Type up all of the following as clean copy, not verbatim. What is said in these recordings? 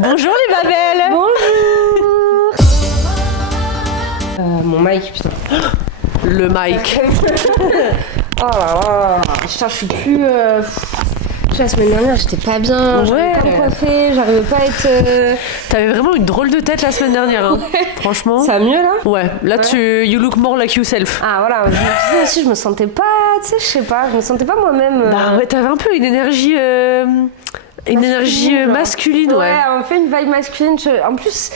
Bonjour les babelles. Bonjour. Mon mic, putain. Le mic. Oh là là. Putain, je suis plus... La semaine dernière, j'étais pas bien, j'arrivais pas à me coiffer, j'arrivais pas à être... T'avais vraiment une drôle de tête la semaine dernière, hein. Franchement. Ça va mieux là? Ouais, là you look more like yourself. Ah voilà, je me disais aussi, je me sentais pas, tu sais, je sais pas, je me sentais pas moi-même. Bah ouais, t'avais un peu une énergie... masculine, ouais. Ouais, on fait une vibe masculine. En plus,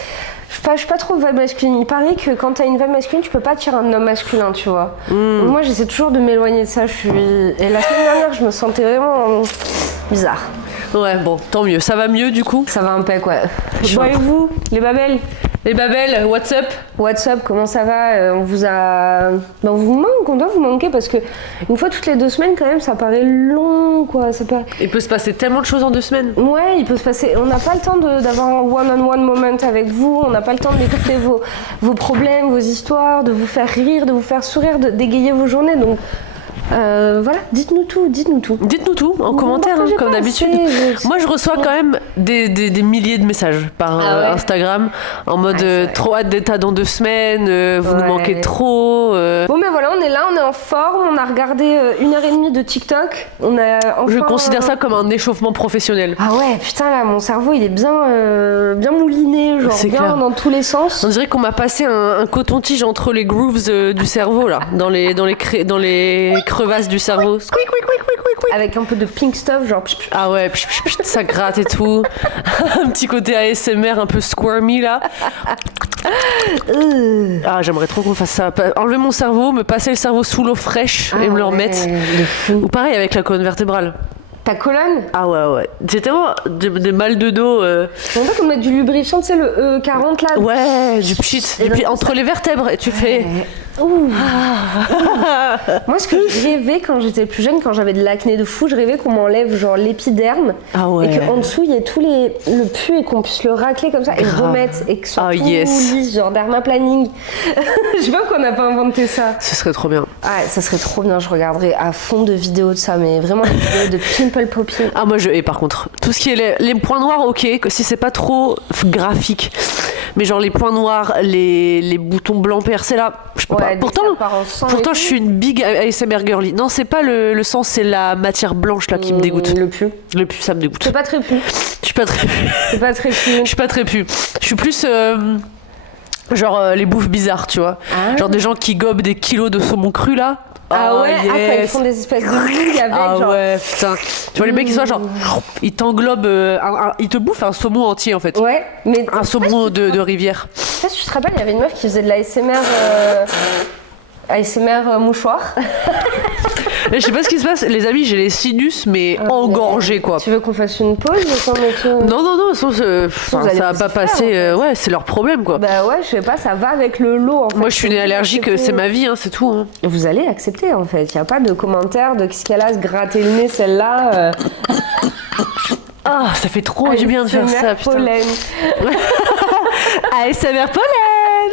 je suis pas trop vibe masculine. Il paraît que quand t'as une vibe masculine, tu peux pas tirer un homme masculin, tu vois. Donc moi, j'essaie toujours de m'éloigner de ça. Et la semaine dernière, je me sentais vraiment bizarre. Ouais, bon, tant mieux. Ça va mieux, du coup? Ça va un peu, quoi. Bon, et vous, les babelles? Les babelles, what's up? What's up, comment ça va? On vous a... Ben, on vous manque, on doit vous manquer parce que une fois toutes les 2 semaines, quand même, ça paraît long, quoi. Ça paraît... Il peut se passer tellement de choses en 2 semaines. Ouais, il peut se passer... On n'a pas le temps d'avoir un one-on-one moment avec vous, on n'a pas le temps d'écouter vos problèmes, vos histoires, de vous faire rire, de vous faire sourire, d'égayer vos journées, donc... voilà, dites-nous tout. Dites-nous tout en commentaire, hein, comme d'habitude. Moi, je reçois quand même des milliers de messages par Instagram en mode trop hâte d'être dans 2 semaines, vous nous manquez trop. Bon, mais voilà, on est là, on est en forme, on a regardé 1h30 de TikTok. Je considère ça comme un échauffement professionnel. Ah ouais, putain, là, mon cerveau, il est bien mouliné, genre bien clair. Dans tous les sens. On dirait qu'on m'a passé un coton-tige entre les grooves du cerveau, là, dans les crevasses du cerveau. Squeak, quick, quick, quick, quick, quick. Avec un peu de pink stuff, genre... Ah ouais, ça gratte et tout. Un petit côté ASMR un peu squirmy, là. Ah, j'aimerais trop qu'on fasse ça. Enlever mon cerveau, me passer le cerveau sous l'eau fraîche et me le remettre. Ou pareil avec la colonne vertébrale. Ta colonne? Ah ouais. J'ai tellement des mal de dos. On peut mettre du lubrifiant, tu sais, le E40 là. Ouais, du pchit. Entre les vertèbres. Et tu fais... Moi, ce que je rêvais quand j'étais plus jeune, quand j'avais de l'acné de fou, je rêvais qu'on m'enlève genre l'épiderme et qu'en dessous il y ait le pu et qu'on puisse le racler comme ça et le remettre et que ce soit tout lisse, genre dermaplaning. Je sais pas pourquoi on n'a pas inventé ça. Ce serait trop bien. Ah, ça serait trop bien. Je regarderais à fond de vidéos de ça, mais vraiment des vidéos de pimple popping. Ah moi et par contre, tout ce qui est les points noirs, ok, si c'est pas trop graphique. Mais genre les points noirs, les boutons blancs percés là, je peux pas. Pourtant je suis une big ASMR girly. Non, c'est pas le sang, c'est la matière blanche là qui me dégoûte. Le pu, ça me dégoûte. C'est pas très pu. Je suis pas très pu. C'est pas très pu. Je suis pas très pu. Je suis plus genre les bouffes bizarres, tu vois. Genre des gens qui gobent des kilos de saumon cru là. Ah ouais, quand ils font des espèces de lignes avec genre... ouais, putain. Tu vois les mecs, ils sont genre... Ils t'englobent... ils te bouffent un saumon entier, en fait. Ouais, mais... Un saumon de rivière. Je sais pas si tu te rappelles, il y avait une meuf qui faisait de l'ASMR... ASMR mouchoir. Je sais pas ce qui se passe, les amis, j'ai les sinus, mais engorgés, quoi. Tu veux qu'on fasse une pause Non, ça va pas passer... En fait. Ouais, c'est leur problème, quoi. Bah ouais, je sais pas, ça va avec le lot, en fait. Moi, je suis née allergique, c'est ma vie, hein, c'est tout. Hein. Vous allez accepter, en fait. Il y a pas de commentaire de qu'est-ce qu'elle a à se gratter le nez, celle-là. Ah, ça fait trop du bien de faire ça, putain. Pollen. ASMR pollen.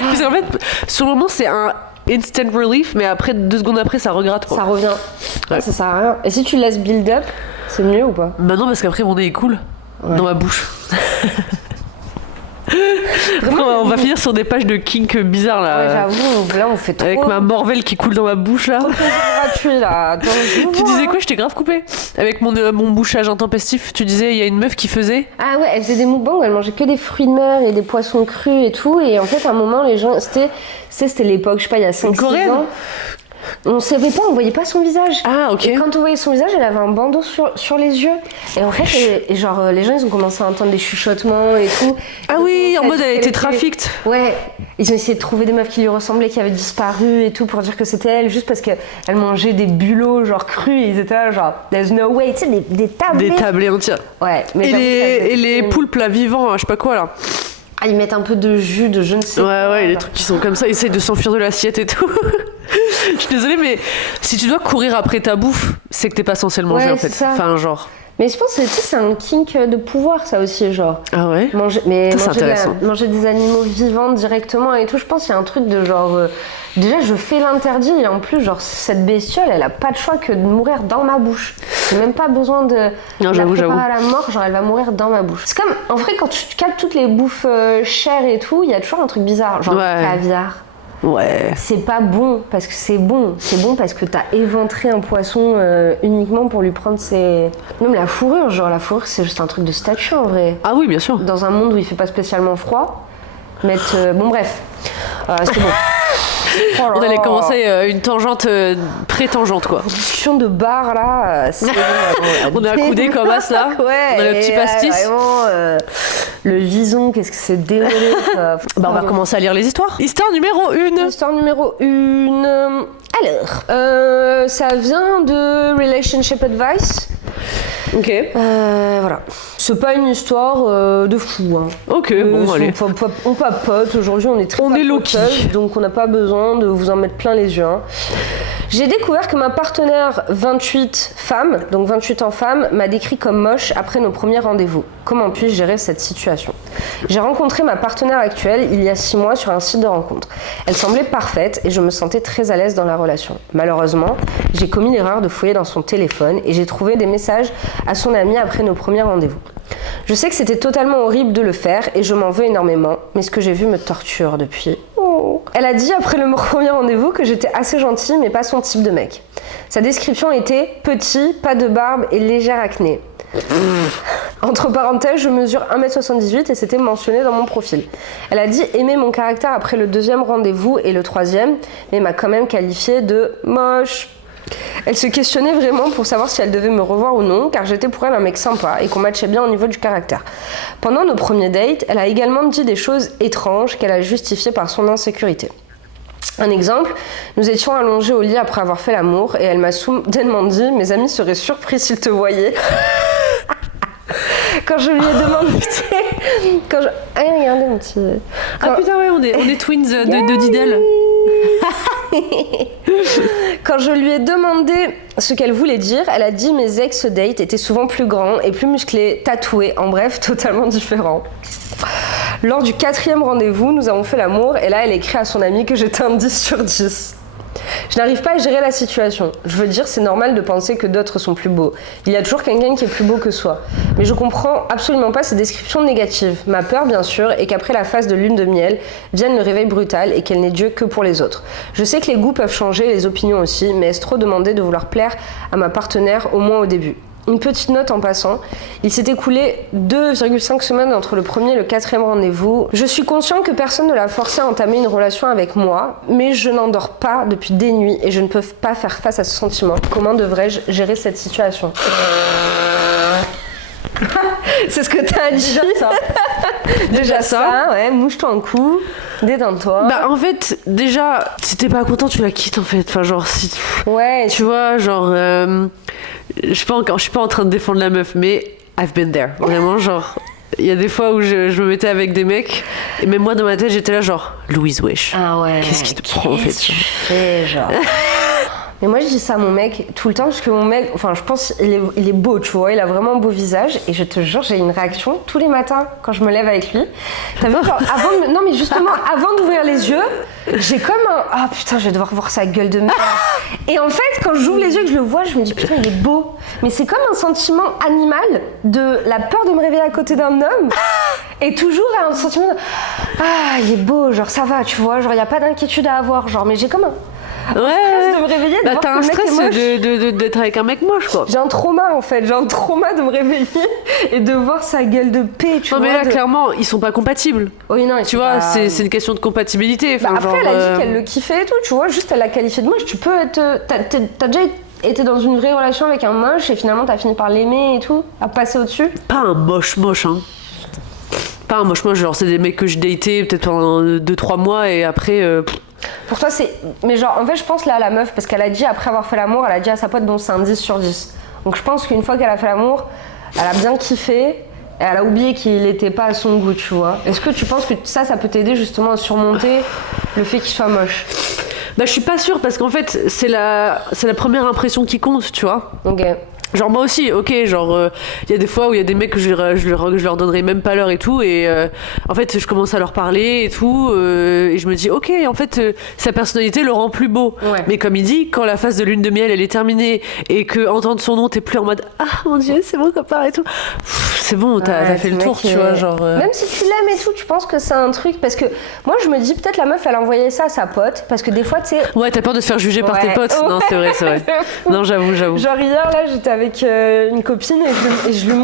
Parce qu'en fait, sur le moment, c'est un instant relief, mais après 2 secondes après, ça regrette, quoi. Ça revient. Ouais. Ça sert à rien. Et si tu laisses build up, c'est mieux ou pas? Bah non, parce qu'après mon nez est cool dans ma bouche. On va finir sur des pages de kink bizarres là. Ouais, j'avoue, là on fait trop. Avec ma morvelle qui coule dans ma bouche là. Gratuit là. Attends, tu disais quoi? Je t'ai grave coupé. Avec mon bouchage intempestif, tu disais il y a une meuf qui faisait. Ah ouais, elle faisait des mukbangs, elle mangeait que des fruits de mer et des poissons crus et tout. Et en fait, à un moment, les gens. C'était l'époque, je sais pas, il y a 5-6 ans. On savait pas, on voyait pas son visage. Ah ok. Et quand on voyait son visage, elle avait un bandeau sur les yeux. Et en fait, genre les gens ils ont commencé à entendre des chuchotements et tout. Ah oui, en mode elle était trafiquée. Ouais. Ils ont essayé de trouver des meufs qui lui ressemblaient, qui avaient disparu et tout pour dire que c'était elle, juste parce qu'elle mangeait des bulots genre crus. Et ils étaient là genre there's no way, tu sais des tablés. Des tablés entières. Ouais. Mais et les poulpes là vivants, je sais pas quoi là. Ah, ils mettent un peu de jus de je ne sais quoi. Ouais, les trucs qui sont comme ça, ils essayent de s'enfuir de l'assiette et tout. Je suis désolée, mais si tu dois courir après ta bouffe, c'est que t'es pas censé le manger en fait. Ça. Enfin, genre. Mais je pense que c'est un kink de pouvoir, ça aussi, genre. Ah ouais. Manger des animaux vivants directement et tout, je pense qu'il y a un truc de genre. Déjà, je fais l'interdit et en plus, genre, cette bestiole, elle a pas de choix que de mourir dans ma bouche. J'ai même pas besoin de la préparer à la mort, genre, elle va mourir dans ma bouche. C'est comme, en vrai, quand tu captes toutes les bouffes chères et tout, il y a toujours un truc bizarre, genre caviar. Ouais. C'est pas bon parce que c'est bon. C'est bon parce que t'as éventré un poisson uniquement pour lui prendre ses. Même la fourrure, c'est juste un truc de statue en vrai. Ah oui, bien sûr. Dans un monde où il fait pas spécialement froid. Bon, bref. C'est bon. On allait commencer une tangente pré-tangente quoi. Discussion de bar là, on est accoudés comme as là. Ouais, on a le petit pastis. Vraiment, le vison, qu'est-ce que c'est déroulé. On va commencer à lire les histoires. Histoire numéro 1. Histoire numéro 1. Alors, ça vient de Relationship Advice. Ok. Voilà. C'est pas une histoire de fou. Hein. Ok, bon, allez. On papote. Aujourd'hui, on est très papoteuse, donc on n'a pas besoin de vous en mettre plein les yeux. Hein. J'ai découvert que ma partenaire 28 femme, donc 28 ans femme, m'a décrit comme moche après nos premiers rendez-vous. Comment puis-je gérer cette situation ? J'ai rencontré ma partenaire actuelle il y a 6 mois sur un site de rencontre. Elle semblait parfaite et je me sentais très à l'aise dans la relation. Malheureusement, j'ai commis l'erreur de fouiller dans son téléphone et j'ai trouvé des messages à son amie après nos premiers rendez-vous. Je sais que c'était totalement horrible de le faire et je m'en veux énormément, mais ce que j'ai vu me torture depuis. Elle a dit après le premier rendez-vous que j'étais assez gentille mais pas son type de mec. Sa description était petit, pas de barbe et légère acné. Entre parenthèses, je mesure 1m78 et c'était mentionné dans mon profil. Elle a dit aimer mon caractère après le 2e rendez-vous et le 3e, mais m'a quand même qualifiée de moche. Elle se questionnait vraiment pour savoir si elle devait me revoir ou non, car j'étais pour elle un mec sympa et qu'on matchait bien au niveau du caractère. Pendant nos premiers dates, elle a également dit des choses étranges qu'elle a justifiées par son insécurité. Un exemple, nous étions allongés au lit après avoir fait l'amour et elle m'a soudainement dit « Mes amis seraient surpris s'ils te voyaient ». Quand je lui ai demandé... regardez mon petit... putain ouais, on est twins de Didel. Quand je lui ai demandé ce qu'elle voulait dire, elle a dit mes ex-dates étaient souvent plus grands et plus musclés, tatoués, en bref, totalement différents. Lors du 4e rendez-vous, nous avons fait l'amour et là, elle écrit à son amie que j'étais un 10 sur 10. Je n'arrive pas à gérer la situation. Je veux dire, c'est normal de penser que d'autres sont plus beaux. Il y a toujours quelqu'un qui est plus beau que soi. Mais je comprends absolument pas ces descriptions négatives. Ma peur, bien sûr, est qu'après la phase de lune de miel, vienne le réveil brutal et qu'elle n'ait Dieu que pour les autres. Je sais que les goûts peuvent changer, les opinions aussi, mais est-ce trop demander de vouloir plaire à ma partenaire, au moins au début ? Une petite note en passant, il s'est écoulé 2,5 semaines entre le 1er et le 4e rendez-vous. Je suis conscient que personne ne l'a forcé à entamer une relation avec moi, mais je n'endors pas depuis des nuits et je ne peux pas faire face à ce sentiment. Comment devrais-je gérer cette situation ? C'est ce que t'as dit. Déjà ça, ouais, mouche-toi un coup, détends-toi. Bah en fait, déjà, si t'es pas content, tu la quittes en fait. Enfin genre, si... Ouais. Tu vois, genre... je suis pas en train de défendre la meuf, mais I've been there. Vraiment, genre... Il y a des fois où je me mettais avec des mecs, et même moi dans ma tête, j'étais là genre, Louise Wesh. Ah ouais. Qu'est-ce qui te prend en fait ? Qu'est-ce que tu fais, genre Mais moi je dis ça à mon mec tout le temps parce que mon mec, enfin je pense il est beau, tu vois, il a vraiment un beau visage et je te jure j'ai une réaction tous les matins quand je me lève avec lui. T'as vu genre non mais justement avant d'ouvrir les yeux, j'ai comme un putain je vais devoir voir sa gueule de merde. Et en fait quand j'ouvre les yeux et que je le vois je me dis putain il est beau. Mais c'est comme un sentiment animal de la peur de me réveiller à côté d'un homme et toujours un sentiment de il est beau, genre ça va tu vois, genre il y a pas d'inquiétude à avoir genre mais j'ai comme un stress de me réveiller, de voir t'as un stress d'être avec un mec moche quoi. J'ai un trauma en fait, j'ai un trauma de me réveiller et de voir sa gueule de paix, tu vois. Non mais là clairement ils sont pas compatibles. Oui non, tu vois, c'est une question de compatibilité. Après genre, elle a dit qu'elle le kiffait et tout, tu vois, juste elle l'a qualifié de moche, tu peux être... T'as déjà été dans une vraie relation avec un moche et finalement t'as fini par l'aimer et tout, à passer au-dessus. Pas un moche hein. Pas un moche, genre c'est des mecs que je datais peut-être pendant 2-3 mois et après... Pour toi c'est... Mais genre en fait je pense là à la meuf parce qu'elle a dit après avoir fait l'amour, elle a dit à sa pote bon c'est un 10 sur 10. Donc je pense qu'une fois qu'elle a fait l'amour, elle a bien kiffé et elle a oublié qu'il n'était pas à son goût, tu vois. Est-ce que tu penses que ça peut t'aider justement à surmonter le fait qu'il soit moche ? Bah je suis pas sûre parce qu'en fait c'est la première impression qui compte, tu vois. Ok. Genre moi aussi, ok, genre il y a des fois où il y a des mecs que je leur donnerai même pas l'heure et tout, et en fait je commence à leur parler et tout, et je me dis ok, en fait sa personnalité le rend plus beau. Ouais. Mais comme il dit, quand la phase de lune de miel elle est terminée et que entendre son nom t'es plus en mode ah mon dieu c'est mon copain et tout, c'est bon, t'as fait le tour, tu vois, genre. Même si tu l'aimes et tout, tu penses que c'est un truc, parce que moi je me dis peut-être la meuf elle a envoyé ça à sa pote, parce que des fois tu sais. Ouais, t'as peur de te faire juger par tes potes. Non, c'est vrai. Non, j'avoue. Genre hier là j'étais avec une copine et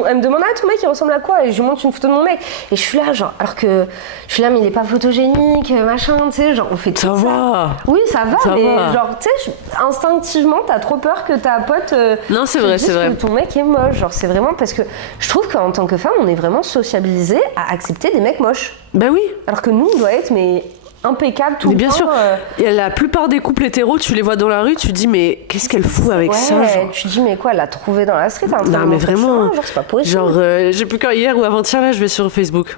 elle me demande ton mec il ressemble à quoi, et je lui montre une photo de mon mec et je suis là genre, alors que je suis là mais il est pas photogénique machin, tu sais, genre on fait tout ça. Va. Oui ça va, mais genre tu sais instinctivement t'as trop peur que ta pote non c'est vrai que ton mec est moche, genre c'est vraiment parce que je trouve qu'en tant que femme on est vraiment sociabilisés à accepter des mecs moches. Bah oui, alors que nous on doit être impeccable tout le temps. Bien sûr, la plupart des couples hétéros, tu les vois dans la rue, tu te dis mais qu'est-ce qu'elle fout avec ça, genre. Tu te dis mais quoi, elle l'a trouvé dans la street, non mais vraiment, genre c'est pas possible. Genre j'ai plus qu'un hier ou avant-hier là, je vais sur Facebook.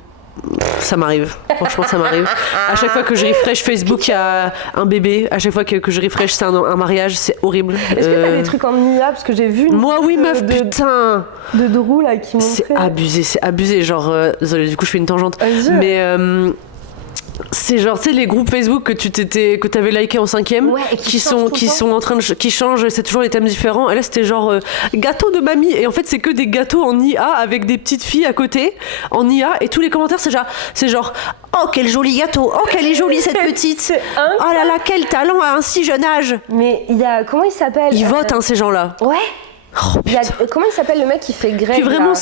Ça m'arrive, franchement ça m'arrive. À chaque fois que je refresh Facebook, il y a un bébé. À chaque fois que je refresh, c'est un mariage, c'est horrible. Est-ce que t'as des trucs en IA, parce que j'ai vu moi oui meuf, putain de Drew là qui montrait. C'est abusé, genre désolé, du coup je fais une tangente. Mais c'est genre tu sais les groupes Facebook que t'avais liké en 5e, qui sont en train de qui changent, c'est toujours les thèmes différents, et là c'était genre gâteau de mamie, et en fait c'est que des gâteaux en IA avec des petites filles à côté en IA, et tous les commentaires c'est genre oh quel joli gâteau, oh quelle est jolie cette petite, oh là là quel talent à un si jeune âge. Mais il y a, comment il s'appelle, ils votent ces gens là. Ouais. Comment il s'appelle le mec qui fait Greg? Puis vraiment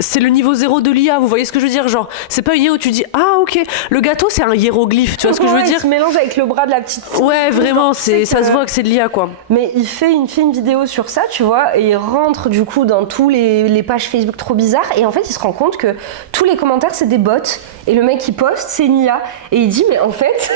c'est le niveau 0 de l'IA, vous voyez ce que je veux dire, genre c'est pas une IA où tu dis ah ok le gâteau c'est un hiéroglyphe, tu vois ce que je veux dire, il se mélange avec le bras de la petite fille. Ouais vraiment, ça se voit que c'est de l'IA quoi. Mais il fait une vidéo sur ça, tu vois, et il rentre du coup dans tous les pages Facebook trop bizarres, et en fait il se rend compte que tous les commentaires c'est des bots, et le mec qui poste c'est une IA, et il dit mais en fait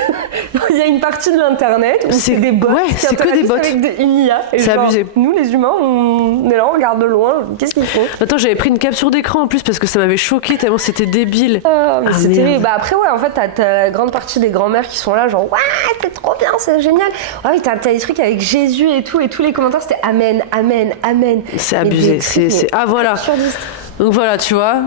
il y a une partie de l'internet où c'est des bots, c'est que des bots avec une IA, et c'est genre, abusé. Nous les humains on est là, on regarde de loin, qu'est-ce qu'ils font. Attends, j'avais pris une capture d'écran en plus parce que ça m'avait choqué tellement c'était débile. Mais c'est terrible. Bah après ouais, en fait t'as la grande partie des grands-mères qui sont là genre ouais c'est trop bien, c'est génial. Ouais, t'as des trucs avec Jésus et tout, et tous les commentaires c'était amen, amen, amen. C'est abusé, c'est ah voilà. Donc voilà, tu vois.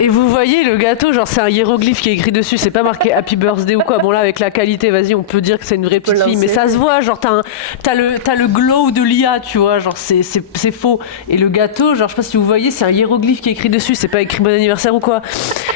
Et vous voyez le gâteau, genre c'est un hiéroglyphe qui est écrit dessus, c'est pas marqué Happy Birthday ou quoi. Bon là avec la qualité, vas-y, on peut dire que c'est une vraie petite fille, mais ça se voit, genre t'as le glow de l'IA, tu vois, genre c'est faux. Et le gâteau, genre je sais pas si vous voyez, c'est un hiéroglyphe qui est écrit dessus, c'est pas écrit bon anniversaire ou quoi.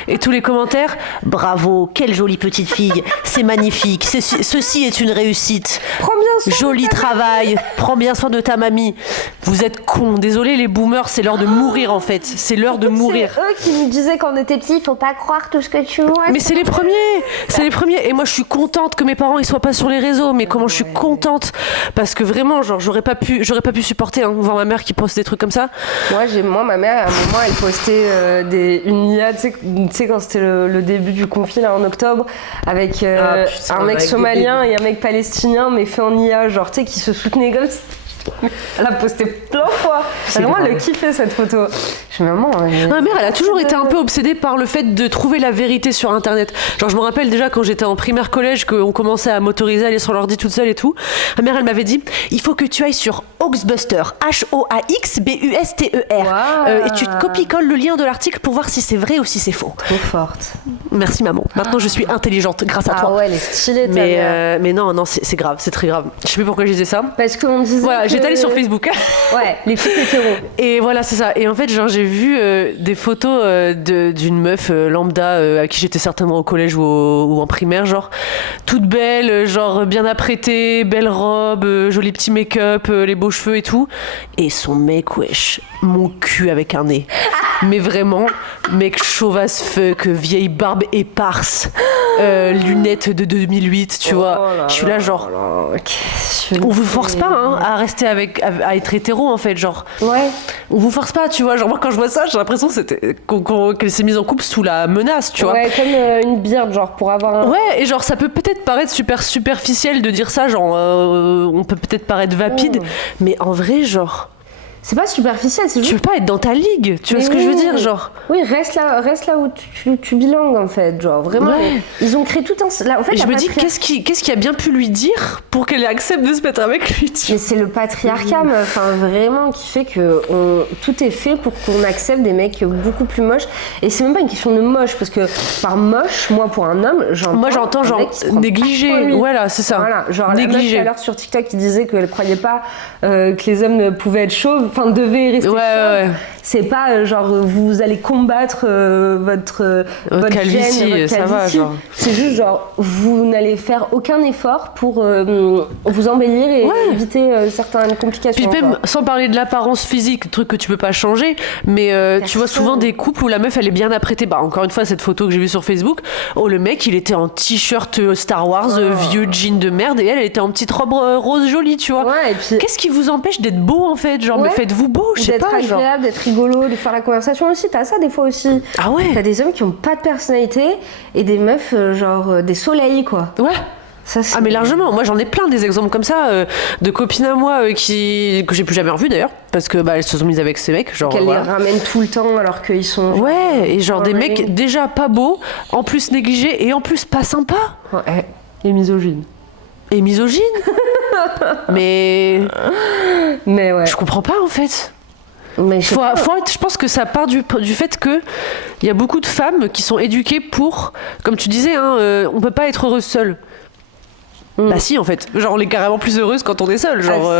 Et tous les commentaires, bravo, quelle jolie petite fille, c'est magnifique, ceci est une réussite. Prends bien soin joli travail, prends bien soin de ta mamie. Vous êtes cons, désolé les boomers, c'est l'heure de mourir en fait, c'est l'heure de mourir. C'est eux qui nous disaient quand on était petits, faut pas croire tout ce que tu vois. Mais c'est les premiers. Et moi je suis contente que mes parents ils soient pas sur les réseaux, mais comment je suis contente, parce que vraiment genre j'aurais pas pu supporter voir ma mère qui poste des trucs comme ça. Moi ma mère à un moment elle postait une IA, tu sais quand c'était le début du conflit là en octobre, avec un mec somalien et un mec palestinien, mais fait en IA, genre tu sais qui se soutenaient comme ça. Elle a posté plein de fois. Vraiment, elle a kiffé cette photo. Je me dis, maman. Ma mère, elle a toujours été un peu obsédée par le fait de trouver la vérité sur Internet. Genre, je me rappelle déjà quand j'étais en primaire collège, qu'on commençait à m'autoriser à aller sur l'ordi toute seule et tout. Ma mère, elle m'avait dit, il faut que tu ailles sur Hoaxbuster, Hoaxbuster, et tu te copies-colles le lien de l'article pour voir si c'est vrai ou si c'est faux. Trop forte. Merci maman. Maintenant, je suis intelligente grâce à toi. Ah ouais, elle est stylée. Mais non, c'est grave, c'est très grave. Je sais plus pourquoi je disais ça. Parce qu'on disait. Voilà, j'étais allée sur Facebook. Ouais, les trucs hétéros. Et voilà, c'est ça. Et en fait, genre, j'ai vu des photos d'une meuf lambda à qui j'étais certainement au collège ou en primaire, genre toute belle, genre bien apprêtée, belle robe, joli petit make-up, les beaux cheveux et tout. Et son mec, wesh, mon cul avec un nez. Mais vraiment, mec chauve as fuck, vieille barbe éparse, lunettes de 2008, tu vois. Je suis là, genre, on vous force pas à rester à être hétéro en fait, genre. Ouais. On vous force pas, tu vois. Genre moi quand je vois ça, j'ai l'impression qu'elle s'est mise en couple sous la menace, tu vois. Ouais, comme une birde, genre pour avoir un. Ouais, et genre ça peut peut-être paraître super superficiel de dire ça, genre on peut peut-être paraître vapide, mais en vrai, genre. c'est pas superficiel, c'est juste... Tu veux pas être dans ta ligue, tu vois ce que je veux dire, genre. Oui, reste là où tu bilangues, en fait, genre, vraiment. Ouais. Ils ont créé tout un... Là, en fait, et je me dis, qu'est-ce qui a bien pu lui dire pour qu'elle accepte de se mettre avec lui, tu vois. Mais c'est le patriarcat, enfin, vraiment, qui fait que tout est fait pour qu'on accepte des mecs beaucoup plus moches. Et c'est même pas une question de moche, parce que par moche, moi, pour un homme, j'entends genre négligé, voilà, c'est ça. Voilà, genre négligé. La meuf tout à l'heure sur TikTok qui disait qu'elle croyait pas que les hommes pouvaient être chauves, enfin devaient rester chauves. Ouais. C'est pas genre vous allez combattre votre calvitie, gène, votre ça va, genre. C'est juste genre vous n'allez faire aucun effort pour vous embellir et éviter certaines complications. Puis même sans parler de l'apparence physique, truc que tu peux pas changer, mais tu vois souvent des couples où la meuf elle est bien apprêtée. Bah encore une fois cette photo que j'ai vue sur Facebook, le mec il était en t-shirt Star Wars, vieux jean de merde, et elle était en petite robe rose jolie, tu vois. Ouais, et puis... Qu'est-ce qui vous empêche d'être beau en fait, genre mais faites-vous beau, je sais pas, d'être agréable, d'être rigolo, de faire la conversation aussi. T'as ça des fois aussi. Ah ouais. T'as des hommes qui ont pas de personnalité et des meufs genre des soleils quoi. Ouais. Ça, mais largement, moi j'en ai plein des exemples comme ça de copines à moi que j'ai plus jamais revues d'ailleurs parce que elles se sont mises avec ces mecs genre qu'elles les ramènent tout le temps alors qu'ils sont et genre des mecs déjà pas beaux, en plus négligés et en plus pas sympas. Ouais. Et misogynes. mais ouais. Je comprends pas en fait. Mais je pense que ça part du fait que il y a beaucoup de femmes qui sont éduquées pour, comme tu disais, on peut pas être heureuse seule. Bah si en fait, genre on est carrément plus heureuse quand on est seul, genre.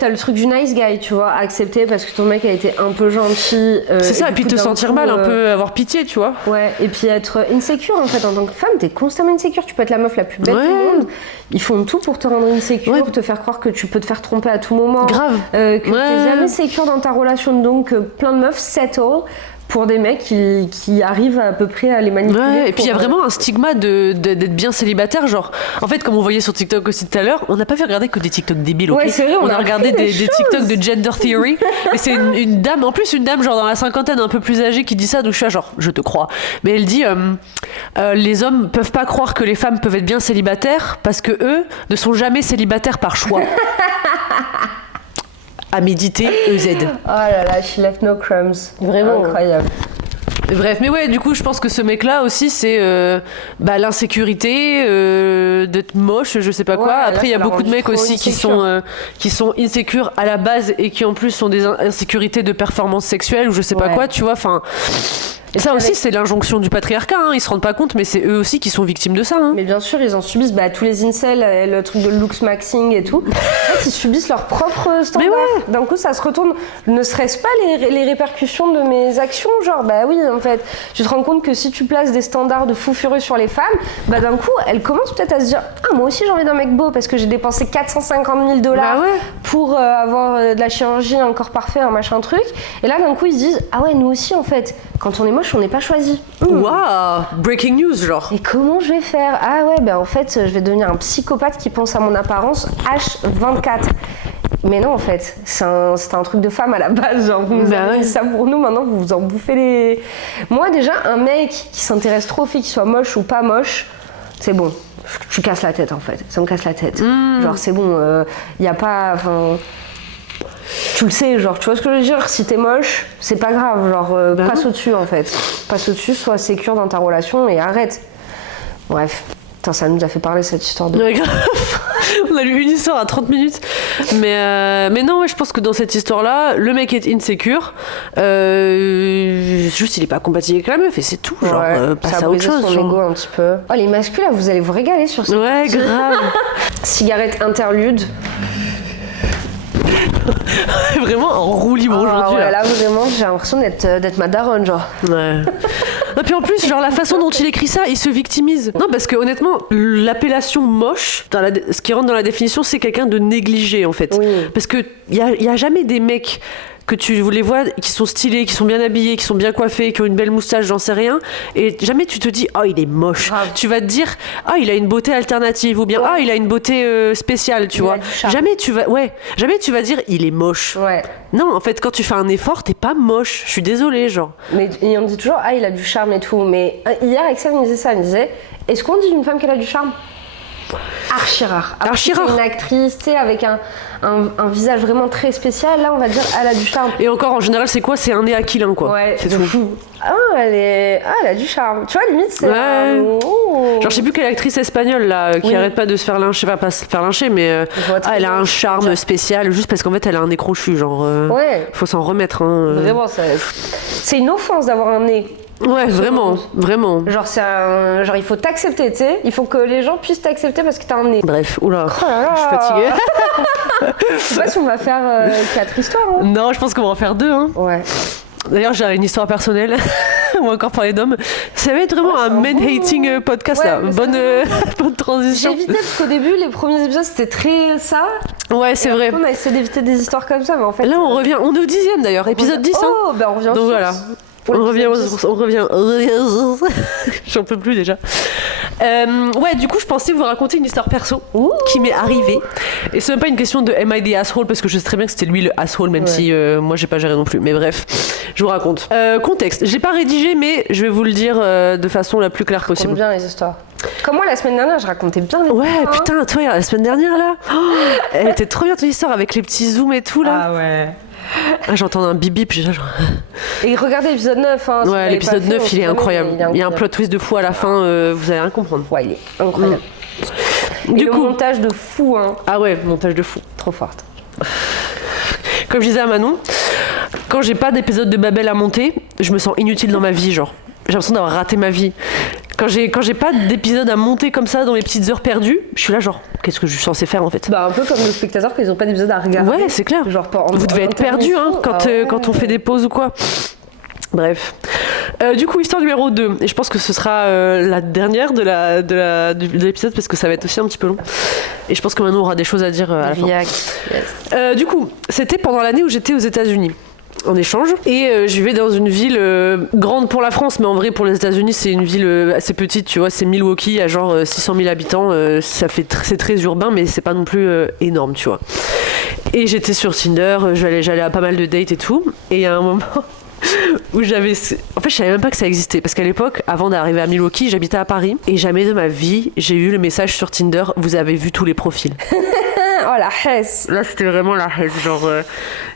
T'as le truc du nice guy, tu vois, accepter parce que ton mec a été un peu gentil. C'est ça, et puis te sentir mal, un peu avoir pitié, tu vois. Ouais, et puis être insécure en fait en tant que femme, t'es constamment insécure. Tu peux être la meuf la plus belle du monde. Ils font tout pour te rendre insécure, pour te faire croire que tu peux te faire tromper à tout moment. Grave. Que t'es jamais sécure dans ta relation, donc plein de meufs settle. Pour des mecs qui arrivent à peu près à les manipuler. Ouais, et puis il y a vraiment un stigma d'être bien célibataire, genre en fait comme on voyait sur TikTok aussi tout à l'heure, on n'a pas fait regarder que des TikTok débiles, ouais, c'est vrai, on a regardé des TikTok de gender theory, et c'est une dame, en plus une dame genre dans la cinquantaine un peu plus âgée qui dit ça, donc je suis là, genre je te crois, mais elle dit les hommes peuvent pas croire que les femmes peuvent être bien célibataires parce que eux ne sont jamais célibataires par choix. À méditer, EZ. Oh là là, she left no crumbs. Vraiment incroyable. Bref, mais ouais, du coup, je pense que ce mec-là aussi, c'est l'insécurité, d'être moche, je sais pas quoi. Après, il y a beaucoup de mecs aussi qui sont insécures à la base et qui en plus ont des insécurités de performance sexuelle ou je sais pas quoi, tu vois. Enfin, et ça aussi, c'est l'injonction du patriarcat. Ils se rendent pas compte, mais c'est eux aussi qui sont victimes de ça. Mais bien sûr, ils en subissent. Tous les incels, le truc de looks maxing et tout. En fait, ils subissent leurs propres standards. D'un coup, ça se retourne. Ne serait-ce pas les répercussions de mes actions, genre oui, en fait, tu te rends compte que si tu places des standards de fou furieux sur les femmes, d'un coup, elles commencent peut-être à se dire moi aussi j'ai envie d'un mec beau parce que j'ai dépensé 450 000 $ pour avoir de la chirurgie, un corps parfait, un machin truc. Et là, d'un coup, ils se disent nous aussi en fait. Quand on est moche, on n'est pas choisi. Waouh, breaking news, genre. Et comment je vais faire ? En fait, je vais devenir un psychopathe qui pense à mon apparence H24. Mais non, en fait, c'est un truc de femme à la base. Genre, vous nous avez mis ça pour nous, maintenant vous vous en bouffez les... Moi, déjà, un mec qui s'intéresse trop aux filles, qu'il soit moche ou pas moche, c'est bon. Tu casses la tête, en fait. Ça me casse la tête. Genre, c'est bon, y a pas... Tu le sais, genre, tu vois ce que je veux dire ? Si t'es moche, c'est pas grave, genre, passe au-dessus en fait. Passe au-dessus, sois sécure dans ta relation et arrête. Bref, ça nous a fait parler cette histoire de... Ouais, grave. On a lu une histoire à 30 minutes. Mais non, je pense que dans cette histoire-là, le mec est insécure. Juste, il est pas compatible avec la meuf et c'est tout. Genre, passe à autre chose. Son ego un petit peu. Oh, les masculins, vous allez vous régaler sur ça. Ouais, grave. Cigarette interlude. Vraiment en roue libre aujourd'hui. Là, vraiment, j'ai l'impression d'être ma daronne, genre. Ouais. Et puis en plus, genre la façon dont il écrit ça, il se victimise. Non, parce que honnêtement, l'appellation moche, ce qui rentre dans la définition, c'est quelqu'un de négligé en fait. Oui. Parce que y a jamais des mecs que tu les vois qui sont stylés, qui sont bien habillés, qui sont bien coiffés, qui ont une belle moustache, j'en sais rien, et jamais tu te dis il est moche. Grave. Tu vas te dire il a une beauté alternative ou bien il a une beauté spéciale, tu vois. Jamais tu vas dire il est moche. Ouais. Non, en fait, quand tu fais un effort, t'es pas moche. Je suis désolée, genre. Mais on dit toujours il a du charme et tout, mais hier Axel me disait ça, il me disait est-ce qu'on dit d'une femme qu'elle a du charme ? archi rare. Archi rare. Une actrice, tu sais, avec un visage vraiment très spécial, là on va dire elle a du charme. Et encore en général c'est quoi? C'est un nez aquilin quoi. Ouais, c'est tout. Fou. Elle a du charme. Tu vois limite c'est genre je sais plus quelle actrice espagnole là qui arrête pas de se faire lyncher, pas se faire lyncher mais elle a un charme spécial juste parce qu'en fait elle a un nez crochu genre faut s'en remettre hein. Vraiment c'est une offense d'avoir un nez. Ouais, vraiment. Genre, genre, il faut t'accepter, tu sais. Il faut que les gens puissent t'accepter parce que t'as un nez. Bref, oula, je suis fatiguée. Je sais pas si on va faire 4 histoires. Hein. Non, je pense qu'on va en faire 2. Hein. Ouais. D'ailleurs, j'ai une histoire personnelle. On va encore parler d'hommes. Ça va être vraiment un men-hating podcast là. Bonne transition. J'ai évité parce qu'au début, les premiers épisodes, c'était très ça. Ouais, c'est vrai. On a essayé d'éviter des histoires comme ça, mais en fait. Là, on revient. On est au 10e d'ailleurs, épisode 10. Oh, ben on revient. Donc voilà. On revient. J'en peux plus déjà. Ouais, du coup, je pensais vous raconter une histoire perso qui m'est arrivée. Et c'est même pas une question de am I the asshole parce que je sais très bien que c'était lui le asshole, même si moi j'ai pas géré non plus. Mais bref, je vous raconte. Contexte. J'ai pas rédigé, mais je vais vous le dire de façon la plus claire possible. J'aime bien les histoires. Comme moi la semaine dernière, je racontais bien les histoires. Ouais, putain, toi, la semaine dernière là, elle était trop bien ton histoire avec les petits zooms et tout là. Ah ouais. Ah, j'entends un bip bip. Et regardez l'épisode 9. Hein, ouais, l'épisode 9, il est incroyable. Il y a un plot twist de fou à la fin, vous allez rien comprendre. Ouais, il est incroyable. Du coup, le montage de fou. Hein. Ah ouais, montage de fou. Trop forte. Comme je disais à Manon, quand j'ai pas d'épisode de Babel à monter, je me sens inutile dans ma vie, genre. J'ai l'impression d'avoir raté ma vie. Quand j'ai pas d'épisode à monter comme ça dans mes petites heures perdues, je suis là genre, qu'est-ce que je suis censée faire en fait? Bah un peu comme les spectateurs quand ils ont pas d'épisode à regarder. Ouais, c'est clair. Genre, vous devez être perdus hein, quand on fait des pauses ou quoi. Bref. Du coup, histoire numéro 2. Et je pense que ce sera la dernière de l'épisode parce que ça va être aussi un petit peu long. Et je pense que maintenant on aura des choses à dire à la fin. Yes. Du coup, c'était pendant l'année où j'étais aux États-Unis. En échange et je vivais dans une ville grande pour la France mais en vrai pour les États-Unis c'est une ville assez petite, tu vois, c'est Milwaukee à genre 600 000 habitants, c'est très urbain mais c'est pas non plus énorme, tu vois. Et j'étais sur Tinder, j'allais à pas mal de dates et tout, et il y a un moment où en fait je savais même pas que ça existait parce qu'à l'époque avant d'arriver à Milwaukee j'habitais à Paris et jamais de ma vie j'ai eu le message sur Tinder vous avez vu tous les profils. Oh la hesse. Là c'était vraiment la hesse, genre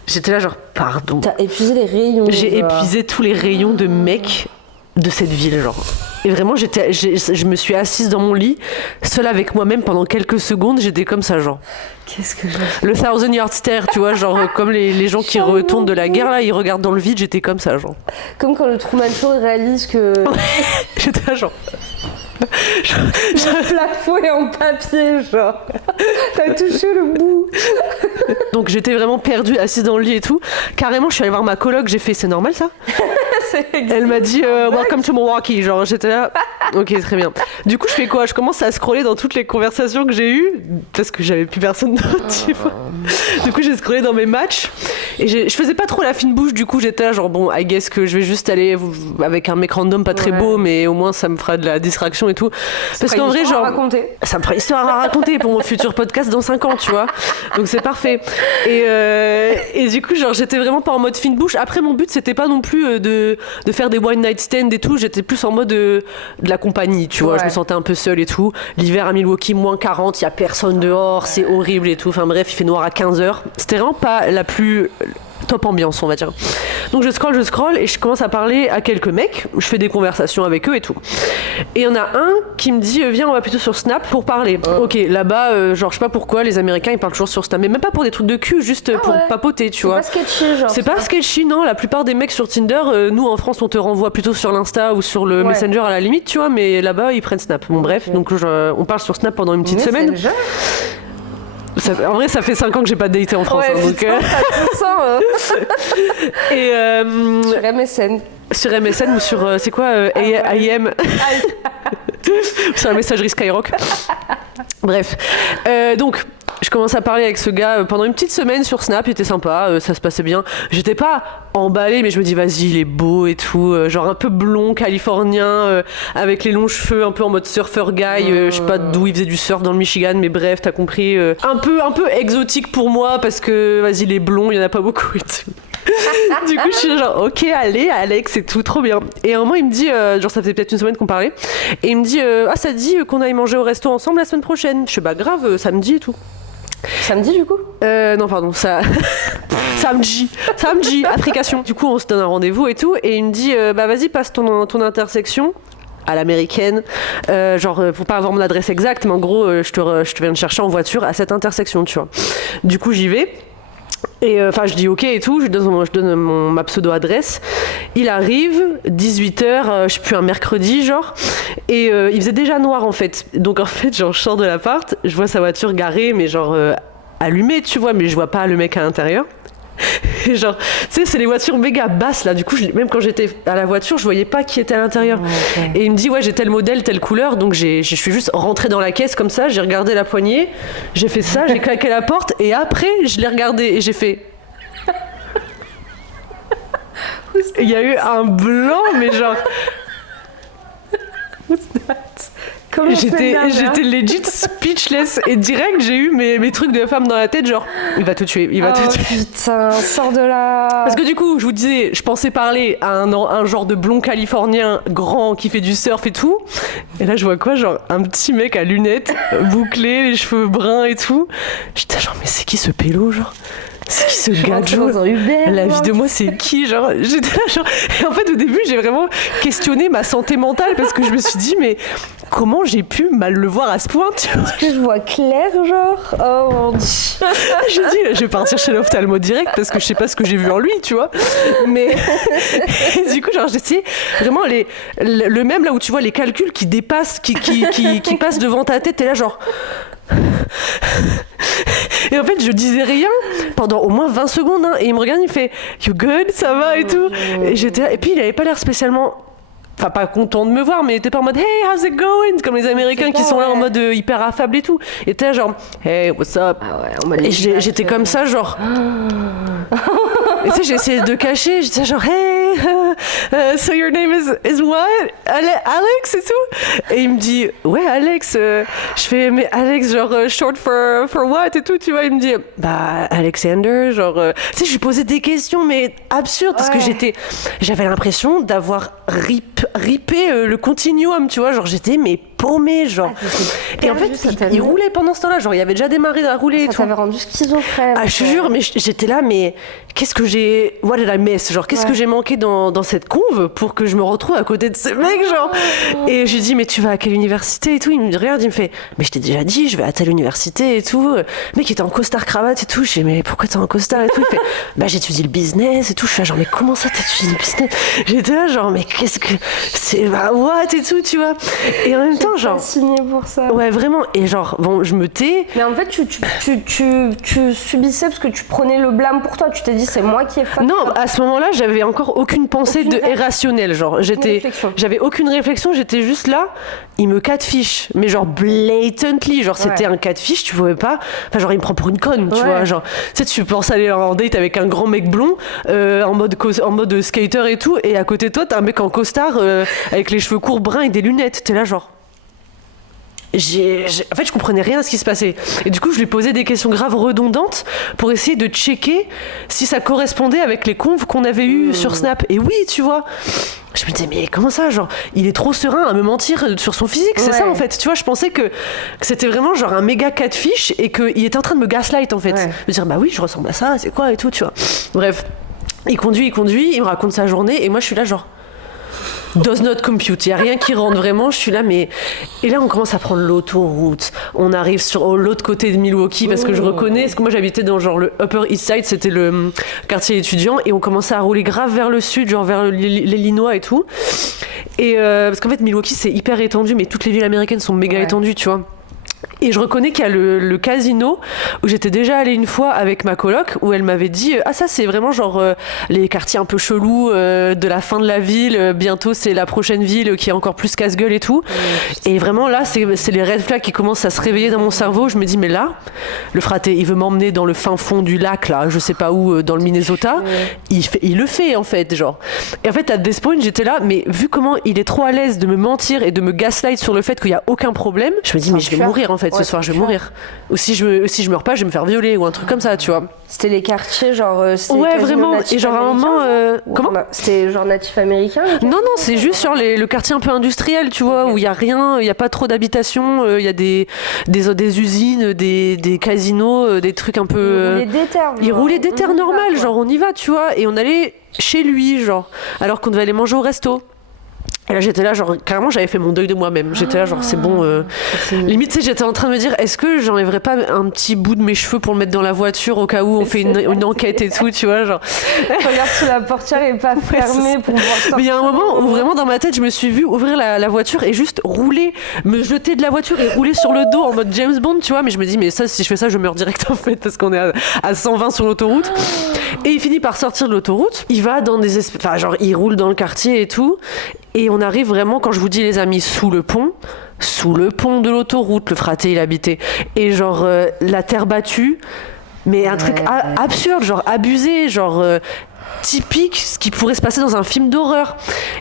j'étais là genre pardon. T'as épuisé les rayons. J'ai épuisé tous les rayons de mecs de cette ville genre. Et vraiment je me suis assise dans mon lit seule avec moi-même pendant quelques secondes, j'étais comme ça genre. Qu'est-ce que j'ai... Le Thousand Yard Stare, tu vois, genre comme les gens qui retournent de la guerre là, ils regardent dans le vide, j'étais comme ça genre. Comme quand le Truman Show réalise que... J'étais là genre... Le plafond est en papier, genre. T'as touché le bout. Donc j'étais vraiment perdue, assise dans le lit et tout. Carrément, je suis allée voir ma coloc, j'ai fait, c'est normal ça? Elle m'a dit, welcome to Milwaukee. Genre, j'étais là, ok, très bien. Du coup, je fais quoi? Je commence à scroller dans toutes les conversations que j'ai eues, parce que j'avais plus personne d'autre, tu vois. Du coup, j'ai scrollé dans mes matchs, et je faisais pas trop la fine bouche, du coup, j'étais là, genre, bon, I guess que je vais juste aller avec un mec random pas très beau, mais au moins ça me fera de la distraction et tout. Parce qu'en vrai, genre, ça me fera une histoire à raconter pour mon futur podcast dans 5 ans, tu vois. Donc c'est parfait. Et du coup, genre, j'étais vraiment pas en mode fine bouche. Après, mon but, c'était pas non plus de faire des one night stands et tout. J'étais plus en mode de la compagnie, tu vois. Je me sentais un peu seule et tout. L'hiver à Milwaukee, moins 40, il y a personne dehors, c'est horrible et tout. Enfin bref, il fait noir à 15h. C'était vraiment pas la plus top ambiance, on va dire. Donc je scroll et je commence à parler à quelques mecs, je fais des conversations avec eux et tout. Et il y en a un qui me dit viens, on va plutôt sur Snap pour parler. Ok, là-bas, genre je sais pas pourquoi les Américains ils parlent toujours sur Snap, mais même pas pour des trucs de cul, juste pour papoter, tu vois. C'est pas sketchy, genre. C'est pas sketchy, non. La plupart des mecs sur Tinder, nous en France on te renvoie plutôt sur l'Insta ou sur le Messenger à la limite, tu vois, mais là-bas ils prennent Snap. Bon bref, donc on parle sur Snap pendant une petite semaine. En vrai, ça fait 5 ans que j'ai pas daté en France. Ouais, hein, putain, ça Et sur MSN. Sur MSN ou sur c'est quoi IM sur la messagerie Skyrock. Bref, donc je commence à parler avec ce gars pendant une petite semaine sur Snap, il était sympa, ça se passait bien. J'étais pas emballée, mais je me dis vas-y, il est beau et tout, genre un peu blond californien, avec les longs cheveux, un peu en mode surfer guy, je sais pas d'où il faisait du surf dans le Michigan, mais bref, t'as compris, un peu exotique pour moi parce que vas-y, il est blond, il y en a pas beaucoup et tout. Du coup, je suis genre, ok, allez, Alex, c'est tout, trop bien. Et à un moment, il me dit, genre, ça faisait peut-être une semaine qu'on parlait, et il me dit, ah, ça te dit qu'on aille manger au resto ensemble la semaine prochaine? Je suis bah grave, samedi et tout. Samedi, du coup? Non, pardon, ça. Samedi, application. Du coup, on se donne un rendez-vous et tout, et il me dit, bah vas-y, passe ton intersection. À l'américaine, genre pour pas avoir mon adresse exacte, mais en gros je te viens de chercher en voiture à cette intersection, tu vois. Du coup j'y vais et enfin je dis ok et tout, je donne ma pseudo adresse. Il arrive 18h, je sais plus, un mercredi genre, et il faisait déjà noir en fait. Donc en fait genre je sors de l'appart, je vois sa voiture garée mais genre allumée, tu vois, mais je vois pas le mec à l'intérieur. Et genre, tu sais, c'est les voitures méga basses là. Du coup, même quand j'étais à la voiture, je voyais pas qui était à l'intérieur. Okay. Et il me dit, ouais, j'ai tel modèle, telle couleur. Donc, je suis juste rentrée dans la caisse comme ça. J'ai regardé la poignée, j'ai fait ça, j'ai claqué la porte. Et après, je l'ai regardé et j'ai fait. Il y a eu un blanc, mais genre. What's that? J'étais legit speechless et direct j'ai eu mes trucs de femme dans la tête, genre il va te tuer, te tuer. Putain, sors de là. Parce que du coup je vous disais, je pensais parler à un genre de blond californien grand qui fait du surf et tout, et là je vois quoi, genre un petit mec à lunettes bouclé, les cheveux bruns et tout. J'étais genre mais c'est qui ce pélo, genre c'est qui ce gars, la vie de moi c'est qui, genre j'étais là genre, et en fait au début j'ai vraiment questionné ma santé mentale parce que je me suis dit mais comment j'ai pu mal le voir à ce point, tu vois. Est-ce que je vois clair, genre? Oh mon dieu. J'ai dit, je vais partir chez l'ophtalmo direct parce que je sais pas ce que j'ai vu en lui, tu vois. Mais du coup, genre, j'essayais vraiment le même là où tu vois les calculs qui dépassent, qui passent devant ta tête, t'es là, genre. Et en fait, je disais rien pendant au moins 20 secondes, hein, et il me regarde, il fait You good, ça va et tout. Et j'étais là, et puis il avait pas l'air spécialement. Enfin, pas content de me voir, mais il était pas en mode Hey, how's it going? Comme les Américains qui sont là en mode hyper affable et tout. Et t'es là genre Hey, what's up? Ah ouais, et j'étais comme ça, genre. Et tu sais, j'ai essayé de cacher, j'étais genre Hey, so your name is what? Alex et tout. Et il me dit Ouais, Alex. Je fais Mais Alex, genre short for what et tout, tu vois. Il me dit Bah, Alexander, genre. Tu sais, je lui posais des questions, mais absurdes, parce que j'avais l'impression d'avoir ripé le continuum, tu vois, genre j'étais mais paumée, genre. Et en fait il roulait pendant ce temps-là, genre il avait déjà démarré à rouler et tout. Ça t'avait rendu schizophrène. Ah, je te jure, mais j'étais là, mais qu'est-ce que j'ai what did I miss, genre qu'est-ce que j'ai manqué dans cette conve pour que je me retrouve à côté de ce mec, genre. Et j'ai dit mais tu vas à quelle université et tout, il me regarde, il me fait mais je t'ai déjà dit je vais à telle université et tout. Le mec était en costard cravate et tout, je dis mais pourquoi t'es en costard et tout, il fait bah j'étudie le business et tout, je suis là genre mais comment ça t'étudies le business? J'étais là genre mais qu'est-ce que c'est, bah what et tout, tu vois. Et en même temps genre signé pour ça. Ouais, vraiment. Et genre bon, je me tais. Mais en fait tu subissais parce que tu prenais le blâme pour toi, tu t'es dit c'est moi qui ai fait. Non, à ce moment-là j'avais encore aucune pensée irrationnelle, genre j'avais aucune réflexion, j'étais juste là, il me catfish, mais genre blatantly, genre c'était un catfish, tu pouvais pas, enfin genre il me prend pour une conne, tu vois, genre tu sais, tu penses aller en date avec un grand mec blond en mode skater et tout, et à côté de toi t'as un mec en costard avec les cheveux courts bruns et des lunettes, t'es là genre en fait, je comprenais rien à ce qui se passait. Et du coup, je lui posais des questions graves redondantes pour essayer de checker si ça correspondait avec les conves qu'on avait eues sur Snap. Et oui, tu vois. Je me disais, mais comment ça, genre, il est trop serein à me mentir sur son physique, c'est ça en fait. Tu vois, je pensais que c'était vraiment genre un méga catfish et qu'il était en train de me gaslight en fait. Me dire, bah oui, je ressemble à ça, c'est quoi et tout, tu vois. Bref, il conduit, il me raconte sa journée et moi je suis là genre. Does not compute, il n'y a rien qui rentre vraiment, je suis là, mais... Et là, on commence à prendre l'autoroute, on arrive sur l'autre côté de Milwaukee, parce que je reconnais, parce que moi j'habitais dans genre le Upper East Side, c'était le quartier étudiant, et on commençait à rouler grave vers le sud, genre vers l'Illinois et tout. Et parce qu'en fait, Milwaukee, c'est hyper étendu, mais toutes les villes américaines sont méga étendues, tu vois. Et je reconnais qu'il y a le casino où j'étais déjà allée une fois avec ma coloc, où elle m'avait dit ah ça c'est vraiment genre les quartiers un peu chelous de la fin de la ville, bientôt c'est la prochaine ville qui est encore plus casse-gueule et tout. Et vraiment là c'est les red flags qui commencent à se réveiller dans mon cerveau. Je me dis mais là le fraté il veut m'emmener dans le fin fond du lac là, je sais pas où, dans le Minnesota. Il le fait en fait, genre. Et en fait à this point j'étais là, mais vu comment il est trop à l'aise de me mentir et de me gaslight sur le fait qu'il y a aucun problème, je me dis mais je vais mourir en fait. fait ce soir, je vais mourir. Ou si je meurs pas, je vais me faire violer ou un truc comme ça, tu vois. C'était les quartiers genre ouais, vraiment. Et genre à un moment comment c'était genre natif américain? Non, c'est juste genre le quartier un peu industriel, tu vois, où il y a rien, il y a pas trop d'habitation, il y a des usines, des casinos, des trucs un peu ils roulaient des terres normales, genre on y va, tu vois, et on allait chez lui, genre, alors qu'on devait aller manger au resto. Et là j'étais là genre carrément j'avais fait mon deuil de moi-même, j'étais là genre c'est bon limite tu sais j'étais en train de me dire est-ce que j'enlèverais pas un petit bout de mes cheveux pour le mettre dans la voiture au cas où on fait une enquête et tout, tu vois, genre regarde si la portière est pas fermée pour pouvoir sortir. Mais il y a un moment où vraiment dans ma tête je me suis vue ouvrir la voiture et juste rouler, me jeter de la voiture et rouler sur le dos en mode James Bond, tu vois, mais je me dis mais ça si je fais ça je meurs direct en fait parce qu'on est à 120 sur l'autoroute. Et il finit par sortir de l'autoroute, il va dans des enfin genre il roule dans le quartier et tout. Et on arrive vraiment, quand je vous dis les amis, sous le pont de l'autoroute, le fraté il habitait. Et genre la terre battue, mais un truc absurde, genre abusé, genre typique, ce qui pourrait se passer dans un film d'horreur.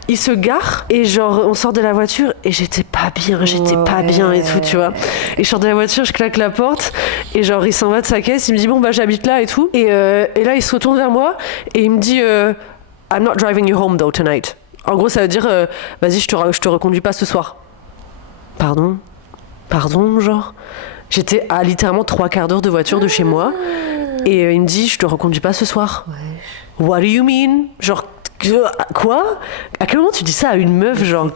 Il se gare et genre on sort de la voiture et j'étais pas bien et tout, tu vois. Et je sors de la voiture, je claque la porte et genre il s'en va de sa caisse, il me dit bon bah j'habite là et tout. Et là il se retourne vers moi et il me dit I'm not driving you home though tonight. En gros, ça veut dire, vas-y, je te reconduis pas ce soir. Pardon, genre. J'étais à littéralement 3/4 d'heure de voiture de chez moi. Et il me dit, je te reconduis pas ce soir. Ouais. What do you mean? Genre, quoi? À quel moment tu dis ça à une meuf, genre?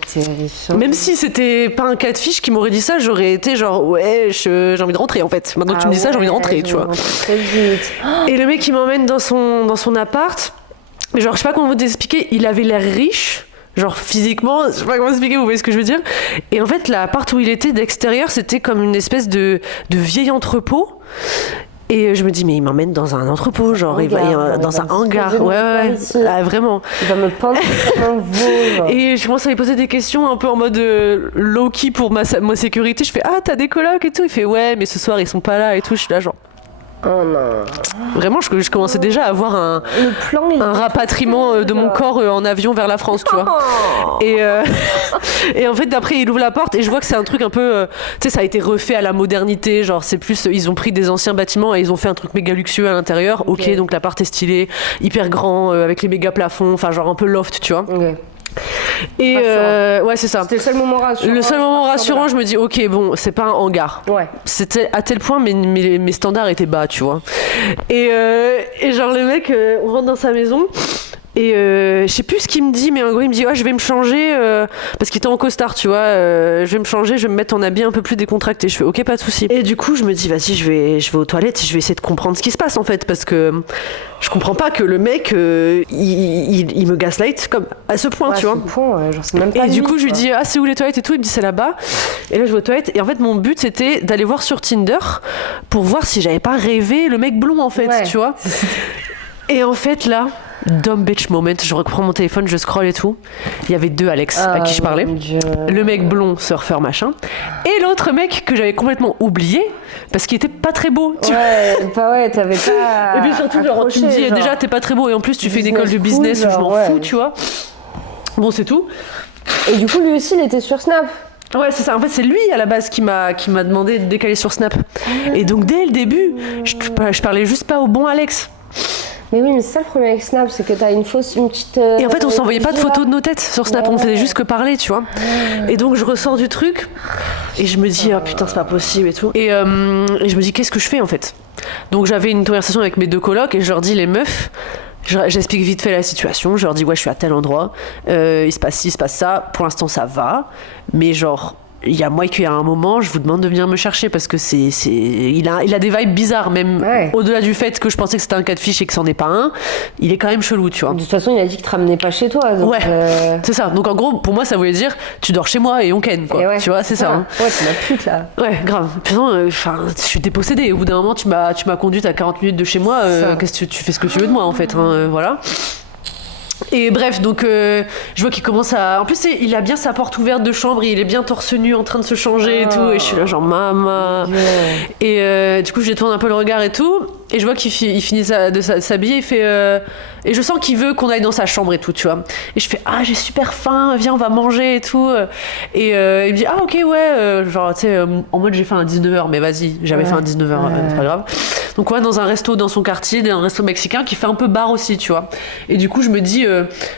Même si c'était pas un catfish qui m'aurait dit ça, j'aurais été genre, ouais, j'ai envie de rentrer en fait. Maintenant que tu me dis ça, j'ai envie de rentrer, tu vois. Et le mec, il m'emmène dans son appart. Genre, je sais pas comment vous expliquer, il avait l'air riche, genre physiquement, je sais pas comment expliquer, vous voyez ce que je veux dire. Et en fait, l'appart où il était d'extérieur, c'était comme une espèce de vieil entrepôt. Et je me dis, mais il m'emmène dans un entrepôt, genre, il va dans un hangar. Ouais, vraiment. Il va me pendre comme un veau. Et je commence à lui poser des questions un peu en mode low-key pour ma sécurité. Je fais, ah, t'as des colocs et tout. Il fait, ouais, mais ce soir, ils sont pas là et tout. Je suis là, genre. Oh non. Vraiment, je commençais déjà à avoir un rapatriement de mon corps en avion vers la France, tu vois. Et en fait, d'après, il ouvre la porte et je vois que c'est un truc un peu... tu sais, ça a été refait à la modernité. Genre, c'est plus... Ils ont pris des anciens bâtiments et ils ont fait un truc méga luxueux à l'intérieur. Ok, donc l'appart est stylé, hyper grand, avec les méga plafonds. Enfin, genre un peu loft, tu vois. Okay. Et ouais, c'est ça. C'était le seul moment rassurant. Le seul moment rassurant, je me dis, ok, bon, c'est pas un hangar. Ouais. C'était à tel point, mes standards étaient bas, tu vois. Et genre, le mec, on rentre dans sa maison. Et je sais plus ce qu'il me dit, mais en gros il me dit ouais, je vais me changer parce qu'il était en costard, tu vois, je vais me changer, je vais me mettre en habit un peu plus décontracté. Je fais ok, pas de souci. Et du coup je me dis vas-y, je vais aux toilettes et je vais essayer de comprendre ce qui se passe en fait, parce que je comprends pas que le mec il me gaslight comme à ce point, tu vois. Genre, c'est même pas et du coup je lui dis ah c'est où les toilettes et tout, il me dit c'est là-bas. Et là je vais aux toilettes et en fait mon but c'était d'aller voir sur Tinder pour voir si j'avais pas rêvé le mec blond en fait, tu vois. Et en fait là, dumb bitch moment, je reprends mon téléphone, je scroll et tout. Il y avait deux Alex à qui je parlais. Le mec blond, surfeur machin. Et l'autre mec que j'avais complètement oublié parce qu'il était pas très beau. T'avais pas. Et puis surtout, genre, tu me dis déjà t'es pas très beau et en plus tu fais une école de business, genre, je m'en fous, tu vois. Bon, c'est tout. Et du coup, lui aussi, il était sur Snap. Ouais, c'est ça. En fait, c'est lui à la base qui m'a demandé de décaler sur Snap. Et donc dès le début, je parlais juste pas au bon Alex. Mais oui, mais c'est ça le problème avec Snap, c'est que t'as une petite... Et en fait, on s'envoyait pas de photos de nos têtes sur Snap, on faisait juste que parler, tu vois. Et donc, je ressors du truc, et je me dis, oh putain, c'est pas possible et tout. Et je me dis, qu'est-ce que je fais, en fait? Donc, j'avais une conversation avec mes deux colocs, et je leur dis, les meufs, j'explique vite fait la situation, je leur dis, ouais, je suis à tel endroit, il se passe ci, il se passe ça, pour l'instant, ça va, mais genre... Il y a moi qui à un moment je vous demande de venir me chercher parce que il a des vibes bizarres, même au-delà du fait que je pensais que c'était un catfish et que c'en est pas un, il est quand même chelou, tu vois. De toute façon il a dit qu'il te ramenait pas chez toi, donc c'est ça, donc en gros pour moi ça voulait dire tu dors chez moi et on ken quoi, tu vois, c'est ça hein. Ouais, c'est ma pute là. Ouais, grave, putain, je suis dépossédée, au bout d'un moment tu m'as conduite à 40 minutes de chez moi, qu'est-ce que tu fais ce que tu veux de moi en fait, hein, voilà. Et bref, donc je vois qu'il commence à... En plus, il a bien sa porte ouverte de chambre, il est bien torse nu en train de se changer et tout. Et je suis là genre, maman. Et du coup, je détourne un peu le regard et tout. et je vois qu'il finit de s'habiller, il fait et je sens qu'il veut qu'on aille dans sa chambre et tout, tu vois. Et je fais j'ai super faim, viens on va manger et tout. Et il me dit ok ouais, genre tu sais en mode j'ai fait un 19h, mais vas-y, j'avais fait un 19h, c'est pas grave. Donc on va dans un resto dans son quartier, un resto mexicain qui fait un peu bar aussi, tu vois. Et du coup je me dis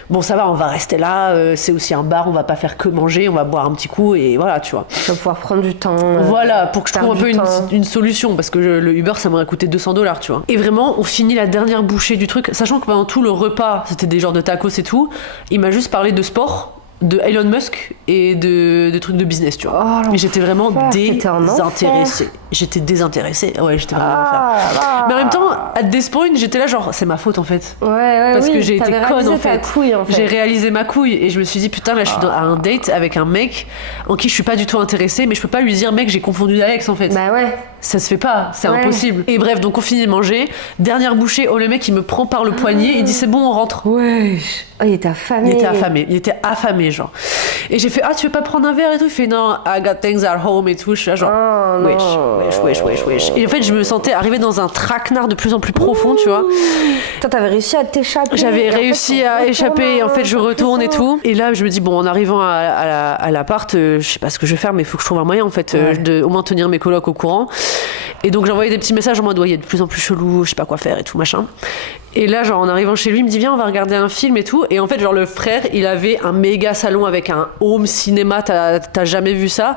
bon ça va, on va rester là, c'est aussi un bar, on va pas faire que manger, on va boire un petit coup et voilà, tu vois. Tu vas pouvoir prendre du temps. Voilà, pour que je trouve un peu une solution, parce que le Uber ça m'aurait coûté $200, tu vois. Et vraiment on finit la dernière bouchée du truc, sachant que pendant tout le repas c'était des genres de tacos et tout, il m'a juste parlé de sport, de Elon Musk et de trucs de business, tu vois. Et j'étais vraiment désintéressée. J'étais désintéressée. Ouais, j'étais vraiment Mais en même temps, at this point, j'étais là genre, c'est ma faute en fait. Parce que j'ai été conne en fait. J'ai réalisé ma couille et je me suis dit putain, là je suis à un date avec un mec en qui je suis pas du tout intéressée, mais je peux pas lui dire mec, j'ai confondu d'Alex en fait. Bah ouais. Ça se fait pas, c'est impossible. Et bref, donc on finit de manger. Dernière bouchée, le mec il me prend par le poignet, il dit c'est bon, on rentre. Ouais. Il était affamé. Il était affamé, genre. Et j'ai fait tu veux pas prendre un verre et tout. Il fait non, I got things at home et tout. Je suis là genre wesh. Et en fait je me sentais arriver dans un traquenard de plus en plus profond, tu vois. T'avais réussi à t'échapper. J'avais réussi à échapper et en fait je retourne et tout. Et là je me dis bon, en arrivant à l'appart, je sais pas ce que je vais faire, mais il faut que je trouve un moyen en fait de au moins tenir mes colocs au courant. Et donc j'envoyais des petits messages en mode il est de plus en plus chelou, je sais pas quoi faire et tout machin. Et là, genre, en arrivant chez lui, il me dit viens, on va regarder un film et tout. Et en fait, genre, le frère, il avait un méga salon avec un home cinéma, t'as jamais vu ça.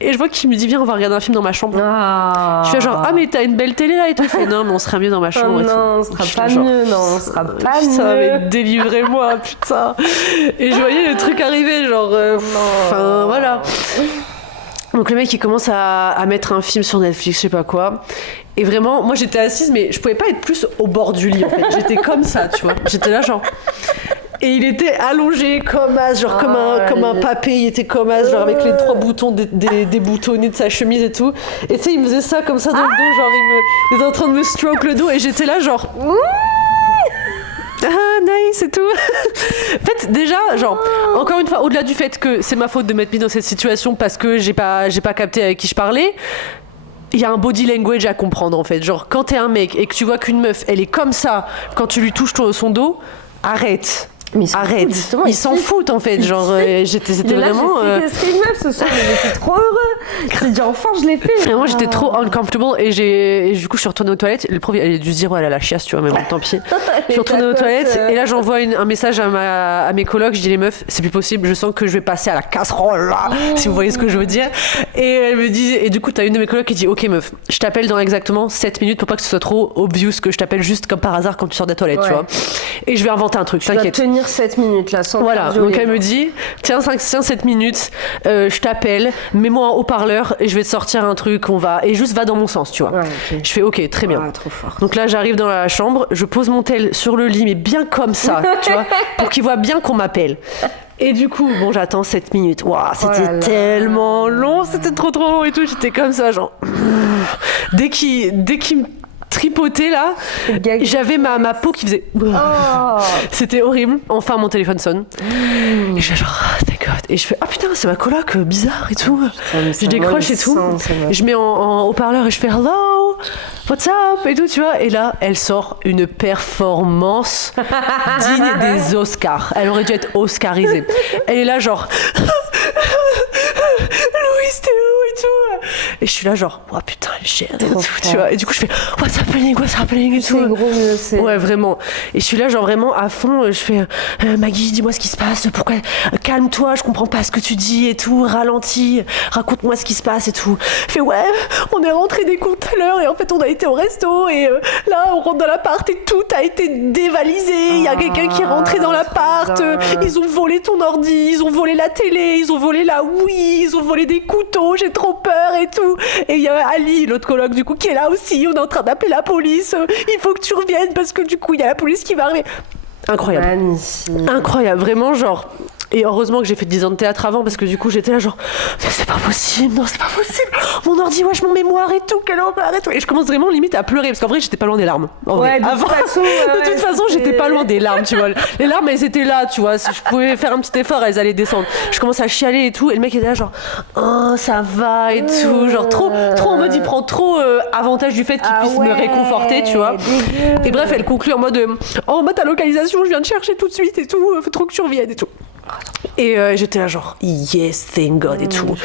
Et je vois qu'il me dit viens, on va regarder un film dans ma chambre. Je fais genre mais t'as une belle télé là et tout. Il fait non, mais on sera mieux dans ma chambre. On sera pas mieux. Mais délivrez-moi, putain. Et je voyais le truc arriver, genre, enfin, voilà. Donc le mec il commence à mettre un film sur Netflix, je sais pas quoi. Et vraiment, moi j'étais assise, mais je pouvais pas être plus au bord du lit en fait. J'étais comme ça, tu vois. J'étais là genre. Et il était allongé comme as, genre comme un papé, il était comme as, genre avec les 3 boutons des boutonnés de sa chemise et tout. Et tu sais, il me faisait ça comme ça dans le dos, genre il était en train de me stroke le dos et j'étais là genre. Nice et tout. En fait, déjà, genre, encore une fois, au-delà du fait que c'est ma faute de m'être mis dans cette situation parce que j'ai pas capté avec qui je parlais, il y a un body language à comprendre en fait. Genre, quand t'es un mec et que tu vois qu'une meuf, elle est comme ça quand tu lui touches son dos, arrête. Arrête, ils s'en foutent en fait. Genre, c'était vraiment. C'est une meuf ce soir, mais j'étais trop heureux. J'ai dit enfin, je l'ai fait. Vraiment, j'étais trop uncomfortable et du coup, je suis retournée aux toilettes. Le prof, elle a dû se dire, elle a la chiasse, tu vois, mais bon, tant pis. Je suis retournée aux toilettes et là, j'envoie un message à mes colocs. Je dis, les meufs, c'est plus possible, je sens que je vais passer à la casserole là, si vous voyez ce que je veux dire. Et elle me dit, et du coup, t'as une de mes colocs qui dit, ok, meuf, je t'appelle dans exactement 7 minutes pour pas que ce soit trop obvious que je t'appelle juste comme par hasard quand tu sors des toilettes, tu vois. Et je vais inventer un truc, t'inquiète. 7 minutes là sans voilà, donc elle me dit tiens 7 minutes, je t'appelle, mets-moi en haut-parleur et je vais te sortir un truc, et juste va dans mon sens, tu vois. Je fais ok, très bien. Trop fort. Donc là j'arrive dans la chambre, je pose mon tel sur le lit mais bien comme ça, tu vois, pour qu'il voit bien qu'on m'appelle. Et du coup, bon, j'attends 7 minutes. Waouh, c'était tellement long, c'était trop long et tout, j'étais comme ça genre dès qu'il me tripoté là, j'avais ma peau qui faisait c'était horrible. Enfin mon téléphone sonne et je fais genre thank God et je fais putain c'est ma coloc bizarre et tout. Je décroche et tout et je mets en haut-parleur et je fais hello what's up et tout, tu vois, et là elle sort une performance digne des Oscars. Elle aurait dû être oscarisée. Elle est là genre Louis c'était où et tout, et je suis là genre putain elle gère et tout, tu vois, et du coup je fais what's happening et tout. C'est gros mieux, ouais vraiment, et je suis là genre vraiment à fond, je fais Maggie dis-moi ce qui se passe, pourquoi, calme-toi, je comprends pas ce que tu dis et tout, ralentis, raconte-moi ce qui se passe et tout. Je fais ouais on est rentré des cours tout à l'heure et en fait on a été au resto et là on rentre dans l'appart et tout a été dévalisé, il y a quelqu'un qui est rentré dans l'appart, ils ont volé ton ordi, ils ont volé la télé, ils ont volé la Wii, ils ont volé des couteaux, j'ai trop peur et tout. Et il y a Ali, l'autre coloc du coup qui est là aussi, on est en train d'appeler la police, il faut que tu reviennes parce que du coup il y a la police qui va arriver. Incroyable. Magnifique. Incroyable, vraiment genre Et heureusement que j'ai fait 10 ans de théâtre avant, parce que du coup j'étais là genre mais c'est pas possible, non c'est pas possible, mon ordi, wesh, mon mémoire et tout, quelle horreur et tout. Et je commence vraiment limite à pleurer, parce qu'en vrai j'étais pas loin des larmes. De toute façon j'étais pas loin des larmes, tu vois. Les larmes elles étaient là, tu vois, si je pouvais faire un petit effort elles allaient descendre. Je commence à chialer et tout, et le mec était là genre oh ça va et tout, genre trop en mode il prend trop avantage du fait qu'il puisse me réconforter, tu vois. Et bref elle conclut en mode oh ta localisation je viens de chercher tout de suite et tout, faut trop que tu reviennes et tout. Et j'étais là genre yes thank God et tout.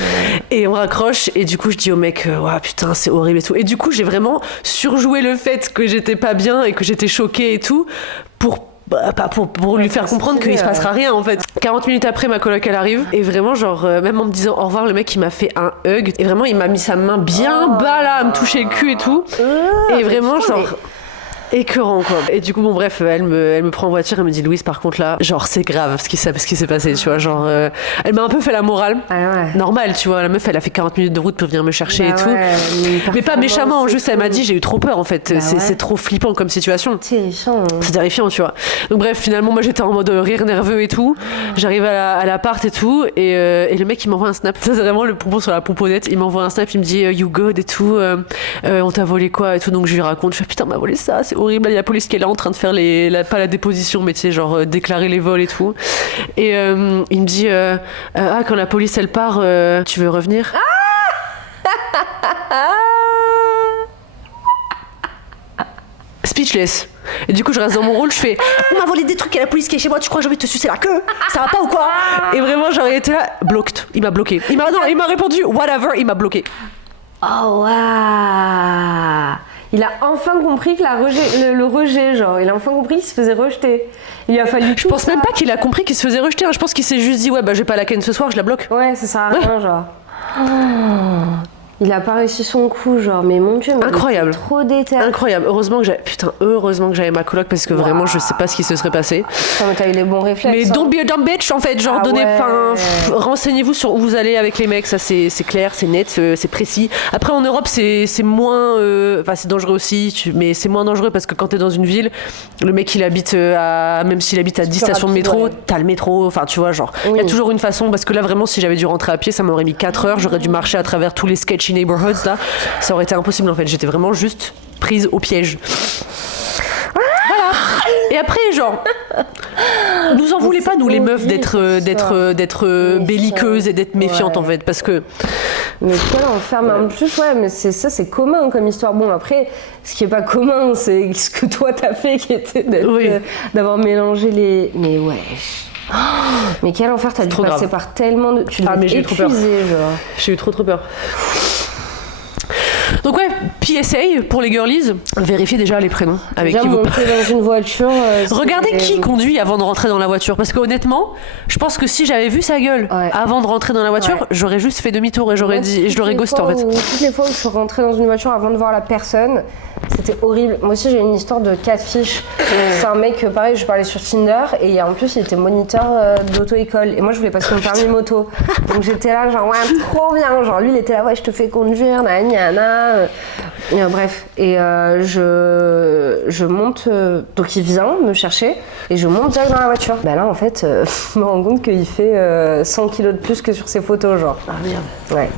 Et on raccroche et du coup je dis au mec ouais putain c'est horrible et tout. Et du coup j'ai vraiment surjoué le fait que j'étais pas bien et que j'étais choquée et tout pour lui faire comprendre qu'il se passera rien en fait. 40 minutes après ma coloc elle arrive et vraiment genre même en me disant au revoir le mec il m'a fait un hug et vraiment il m'a mis sa main bien bas là à me toucher le cul et tout. Et vraiment genre écœurant quoi. Et du coup bon bref elle me prend en voiture, elle me dit Louise par contre là genre c'est grave ce qui s'est passé, tu vois, genre elle m'a un peu fait la morale. Normal, tu vois, la meuf elle a fait 40 minutes de route pour venir me chercher et tout, mais pas méchamment, juste elle m'a dit j'ai eu trop peur en fait, c'est trop flippant comme situation, c'est terrifiant tu vois. Donc bref finalement moi j'étais en mode rire nerveux et tout, j'arrive à l'appart et tout et le mec il m'envoie un snap, ça c'est vraiment le propos sur la pomponnette, il m'envoie un snap, il me dit you good et tout, on t'a volé quoi et tout, donc je lui raconte, je fais putain on m'a volé ça, c'est horrible, il y a la police qui est là en train de faire pas la déposition mais tu sais genre déclarer les vols et tout, et il me dit quand la police elle part tu veux revenir? Speechless. Et du coup je reste dans mon rôle, je fais on m'a volé des trucs, il y a la police qui est chez moi, tu crois que j'ai envie de te sucer la queue? Ça va pas ou quoi? Et vraiment j'aurais été là, blocked, il m'a bloqué, il m'a répondu whatever, il m'a bloqué. Oh waouh. Il a enfin compris que le rejet, genre, il a enfin compris qu'il se faisait rejeter. Il a fallu. Je pense même pas qu'il a compris qu'il se faisait rejeter, hein. Je pense qu'il s'est juste dit ouais bah j'ai pas la ken ce soir, je la bloque. Ouais, ça sert à rien, genre. Il a pas réussi son coup, genre, mais mon Dieu, mais incroyable. Trop déter. Incroyable. Heureusement que j'avais ma coloc parce que vraiment je sais pas ce qui se serait passé. Putain, mais t'as eu les bons réflexes. Mais don't be a dumb bitch en fait, genre renseignez-vous sur où vous allez avec les mecs, ça c'est clair, c'est net, c'est précis. Après en Europe c'est moins, c'est dangereux aussi, mais c'est moins dangereux parce que quand t'es dans une ville, le mec il habite même s'il habite à 10 stations de métro, t'as le métro, enfin tu vois genre, il y a toujours une façon, parce que là vraiment si j'avais dû rentrer à pied ça m'aurait mis 4 heures, j'aurais dû marcher à travers tous les sketchy neighborhoods là, ça aurait été impossible en fait, j'étais vraiment juste prise au piège. Voilà. Et après genre nous en voulez pas nous les meufs d'être belliqueuses et d'être méfiantes en fait, parce que mais quel enfer, mais en plus mais c'est commun comme histoire. Bon après ce qui est pas commun c'est ce que toi t'as fait qui était d'avoir mélangé les, mais mais quel enfer, t'as dû passer par tellement de... Tu devais j'ai eu trop peur. Genre. J'ai eu trop peur. Donc PSA pour les girlies, vérifiez déjà les prénoms avec qui vous montez dans une voiture. Regardez qui conduit avant de rentrer dans la voiture, parce qu'honnêtement, je pense que si j'avais vu sa gueule avant de rentrer dans la voiture, j'aurais juste fait demi-tour et je l'aurais ghosté en fait. Toutes les fois où je suis rentrée dans une voiture avant de voir la personne, c'était horrible. Moi aussi j'ai une histoire de catfish. C'est un mec, pareil, je parlais sur Tinder et en plus il était moniteur d'auto-école et moi je voulais passer mon permis moto. Donc j'étais là genre trop bien, genre lui il était là je te fais conduire, nana. Bref, et je monte, donc il vient me chercher et je monte direct dans la voiture. Bah là en fait, je me rends compte qu'il fait 100 kilos de plus que sur ses photos, genre. Ah merde. Ouais.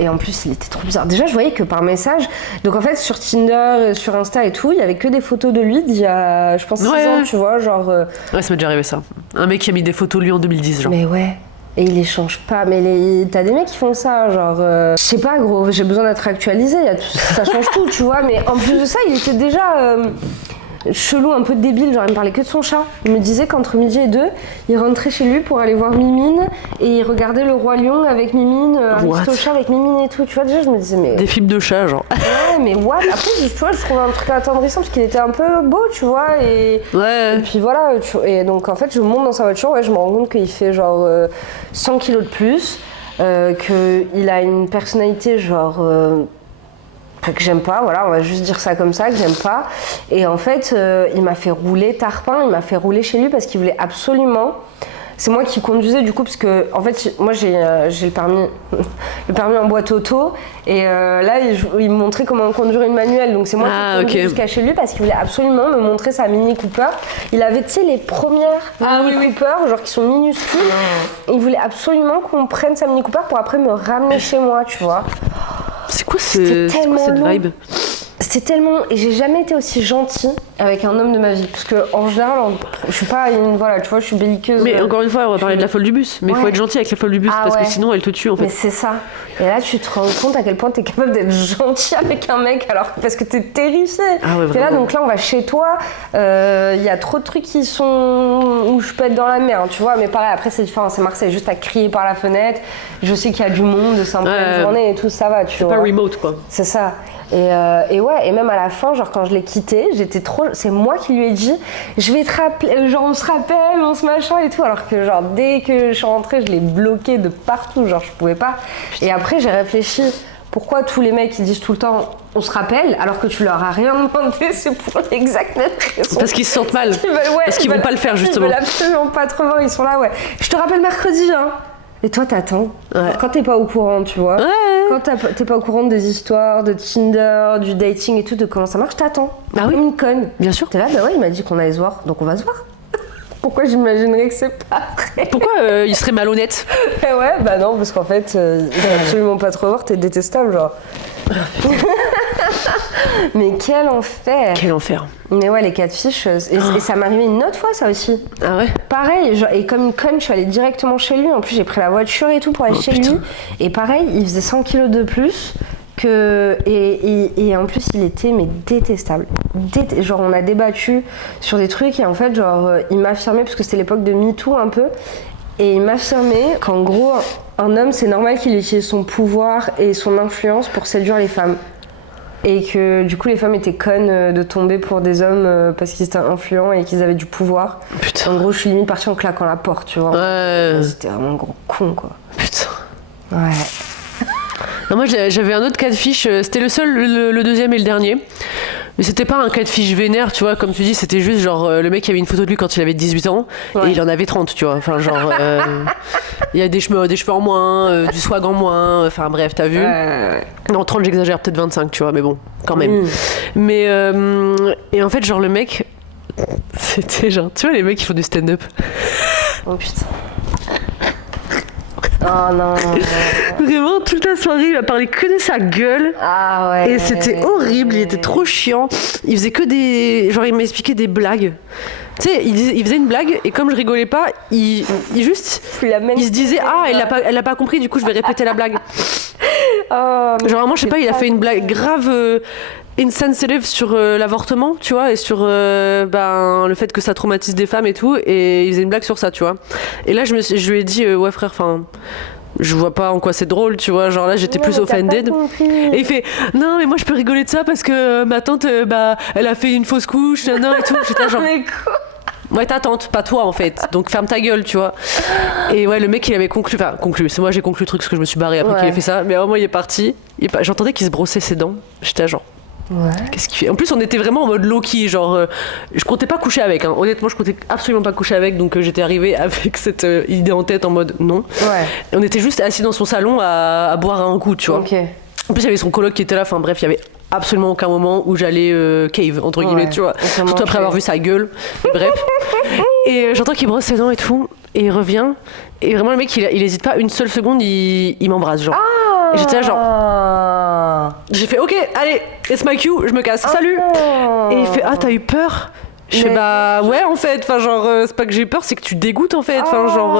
Et en plus il était trop bizarre. Déjà je voyais que par message, donc en fait sur Tinder, sur Insta et tout, il y avait que des photos de lui d'il y a je pense 6 ans, tu vois, genre. Ouais, ça m'est déjà arrivé ça. Un mec qui a mis des photos de lui en 2010 genre. Mais ouais. Et il échange pas, mais t'as des mecs qui font ça, genre, je sais pas gros, j'ai besoin d'être actualisé, ça change tout, tu vois, mais en plus de ça, il était déjà chelou, un peu débile, genre il me parlait que de son chat. Il me disait qu'entre midi et 2, il rentrait chez lui pour aller voir Mimine et il regardait Le Roi Lion avec Mimine, Aristocha avec Mimine et tout, tu vois, déjà je me disais mais... Des films de chat, genre. Ouais, mais what? Après, tu vois, je trouvais un truc attendrissant parce qu'il était un peu beau, tu vois, et puis voilà, et donc en fait je monte dans sa voiture, je me rends compte qu'il fait genre 100 kilos de plus, qu'il a une personnalité genre... que j'aime pas, voilà, on va juste dire ça comme ça, que j'aime pas. Et en fait, il m'a fait rouler tarpin, il m'a fait rouler chez lui parce qu'il voulait absolument c'est moi qui conduisais du coup, parce que en fait, moi j'ai le permis en boîte auto, et là il me montrait comment conduire une manuelle, donc c'est moi qui conduisais jusqu'à chez lui parce qu'il voulait absolument me montrer sa Mini Cooper. Il avait, tu sais, les premières Mini Cooper, genre qui sont minuscules. Il voulait absolument qu'on prenne sa Mini Cooper pour après me ramener chez moi, tu vois. C'est quoi cette vibe? C'était tellement... Et j'ai jamais été aussi gentille avec un homme de ma vie. Parce que en général, je suis pas une... Voilà, tu vois, je suis belliqueuse. Mais encore une fois, on va parler de la folle du bus. Mais il faut être gentil avec la folle du bus parce que sinon, elle te tue en fait. Mais c'est ça. Et là, tu te rends compte à quel point t'es capable d'être gentil avec un mec alors parce que t'es terrifié. Et là, donc là, on va chez toi. Il y a trop de trucs qui sont... où je peux être dans la merde, tu vois. Mais pareil, après, c'est différent. C'est Marseille, juste à crier par la fenêtre. Je sais qu'il y a du monde, c'est un peu une journée et tout, ça va, tu vois. C'est pas remote, quoi. C'est ça. Et ouais, et même à la fin, genre quand je l'ai quitté, j'étais trop... C'est moi qui lui ai dit, je vais te rappeler, genre on se rappelle, on se machin et tout. Alors que genre dès que je suis rentrée, je l'ai bloqué de partout, genre je pouvais pas. Et après j'ai réfléchi, pourquoi tous les mecs ils disent tout le temps on se rappelle alors que tu leur as rien demandé, c'est pour l'exact même raison. Parce qu'ils se sentent mal, parce qu'ils vont pas le faire justement. Ils veulent absolument pas te revoir, ils sont là, ouais. Je te rappelle mercredi, hein. Et toi, t'attends. Quand t'es pas au courant, tu vois. Quand t'es pas au courant des histoires, de Tinder, du dating et tout, de comment ça marche, t'attends. Comme une conne. Bien sûr. T'es là, bah ouais, il m'a dit qu'on allait se voir, donc on va se voir. Pourquoi j'imaginerais que c'est pas vrai? Pourquoi il serait malhonnête? Ouais, bah non, parce qu'en fait, il veut absolument pas te revoir, t'es détestable, genre. Mais quel enfer! Quel enfer! Mais ouais, les catfish, et ça m'est arrivé une autre fois, ça aussi. Ah ouais? Pareil, genre, et comme une conne, je suis allée directement chez lui. En plus, j'ai pris la voiture et tout pour aller chez lui. Et pareil, il faisait 100 kilos de plus. Et en plus, il était détestable. Genre, on a débattu sur des trucs et en fait, genre, il m'affirmait, parce que c'était l'époque de MeToo un peu, et il m'affirmait qu'en gros, un homme, c'est normal qu'il utilise son pouvoir et son influence pour séduire les femmes. Et que du coup, les femmes étaient connes de tomber pour des hommes parce qu'ils étaient influents et qu'ils avaient du pouvoir. Putain. En gros, je suis limite partie en claquant la porte, tu vois. C'était vraiment un gros con, quoi. Putain. Ouais. Non, moi j'avais un autre cas de fiche, c'était le seul, le deuxième et le dernier. Mais c'était pas un cas de fiche vénère, tu vois, comme tu dis, c'était juste genre le mec avait une photo de lui quand il avait 18 ans et il en avait 30, tu vois. Enfin, genre, il y a des cheveux en moins, du swag en moins, enfin bref, t'as vu. Non, 30, j'exagère, peut-être 25, tu vois, mais bon, quand même. Mais, et en fait, genre, le mec, c'était genre, tu vois, les mecs qui font du stand-up. Oh putain. Oh non. Vraiment, toute la soirée, il a parlé que de sa gueule. Ah ouais. Et c'était horrible, il était trop chiant. Il faisait que des... Genre, il m'expliquait des blagues. Tu sais, il faisait une blague, et comme je rigolais pas, il se disait, elle a pas compris, du coup, je vais répéter la blague. Genre, vraiment, je sais pas, il a fait une blague grave... insensitive sur l'avortement, tu vois, et sur le fait que ça traumatise des femmes et tout, et il faisait une blague sur ça, tu vois. Et là, je lui ai dit, ouais frère, enfin, je vois pas en quoi c'est drôle, tu vois, genre là j'étais plus offended. Et il fait, non mais moi je peux rigoler de ça parce que ma tante, elle a fait une fausse couche, non et tout. J'étais genre... Mais quoi? Ouais, ta tante, pas toi en fait, donc ferme ta gueule, tu vois. Et ouais, le mec il avait conclu, c'est moi j'ai conclu le truc parce que je me suis barrée après qu'il ait fait ça, mais vraiment il est parti. J'entendais qu'il se brossait ses dents, j'étais genre... Ouais. Qu'est-ce qu'il fait? En plus, on était vraiment en mode low-key, genre, je comptais pas coucher avec, hein. Honnêtement, je comptais absolument pas coucher avec, donc j'étais arrivée avec cette idée en tête en mode non. Ouais. Et on était juste assis dans son salon à boire un coup, tu vois. Ok. En plus, il y avait son coloc qui était là, enfin bref, il y avait absolument aucun moment où j'allais cave, entre guillemets, tu vois. Surtout après avoir vu sa gueule, bref. Et j'entends qu'il brosse ses dents et tout, et il revient, et vraiment, le mec, il hésite pas une seule seconde, il m'embrasse, genre. Et j'étais là, genre. J'ai fait, ok, allez, it's my cue, je me casse, salut. Et il fait, t'as eu peur? Je fais, ouais, en fait, enfin, genre, c'est pas que j'ai eu peur, c'est que tu dégoûtes, en fait, enfin, genre.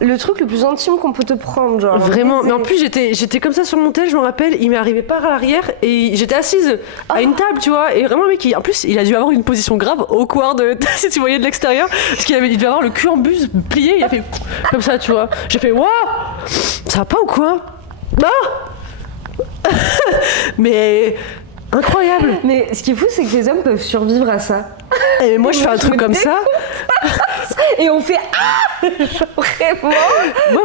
Le truc le plus intime qu'on peut te prendre, genre. Vraiment, mais en plus, j'étais comme ça sur mon tel, je me rappelle, il m'est arrivé par l'arrière et j'étais assise à une table, tu vois, et vraiment, le mec, en plus, il a dû avoir une position grave awkward, si tu voyais de l'extérieur, parce il devait avoir le cul en buse plié, il a fait comme ça, tu vois. J'ai fait, waouh, ça va pas ou quoi? Mais. Incroyable. Mais ce qui est fou, c'est que les hommes peuvent survivre à ça. Et moi, je fais un truc comme ça. Et on fait genre vraiment. Moi,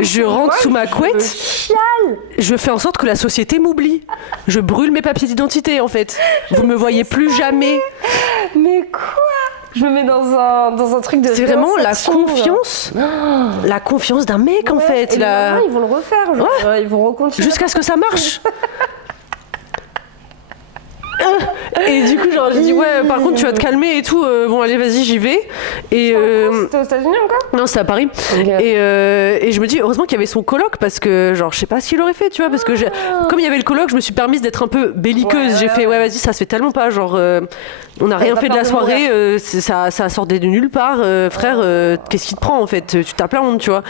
je rentre sous ma couette. Je fais en sorte que la société m'oublie. Je brûle mes papiers d'identité, en fait. Vous me voyez plus jamais. Mais quoi? Je me mets dans un truc de. C'est vraiment la confiance. La confiance d'un mec, en fait. Et là, ils vont le refaire. Genre, ils vont recontinuer. Jusqu'à ce que ça marche. Et du coup, genre, j'ai dit, par contre, tu vas te calmer et tout. Bon, allez, vas-y, j'y vais. Et c'était aux États-Unis encore ? Non, c'était à Paris. Okay. Et je me dis, heureusement qu'il y avait son coloc, parce que, genre, je sais pas ce qu'il aurait fait, tu vois. Parce que, comme il y avait le coloc, je me suis permise d'être un peu belliqueuse. J'ai fait, vas-y, ça se fait tellement pas. Genre, on n'a rien fait de la soirée. Ça sortait de nulle part. Frère, qu'est-ce qui te prend, en fait ? Tu tapes la honte, tu vois.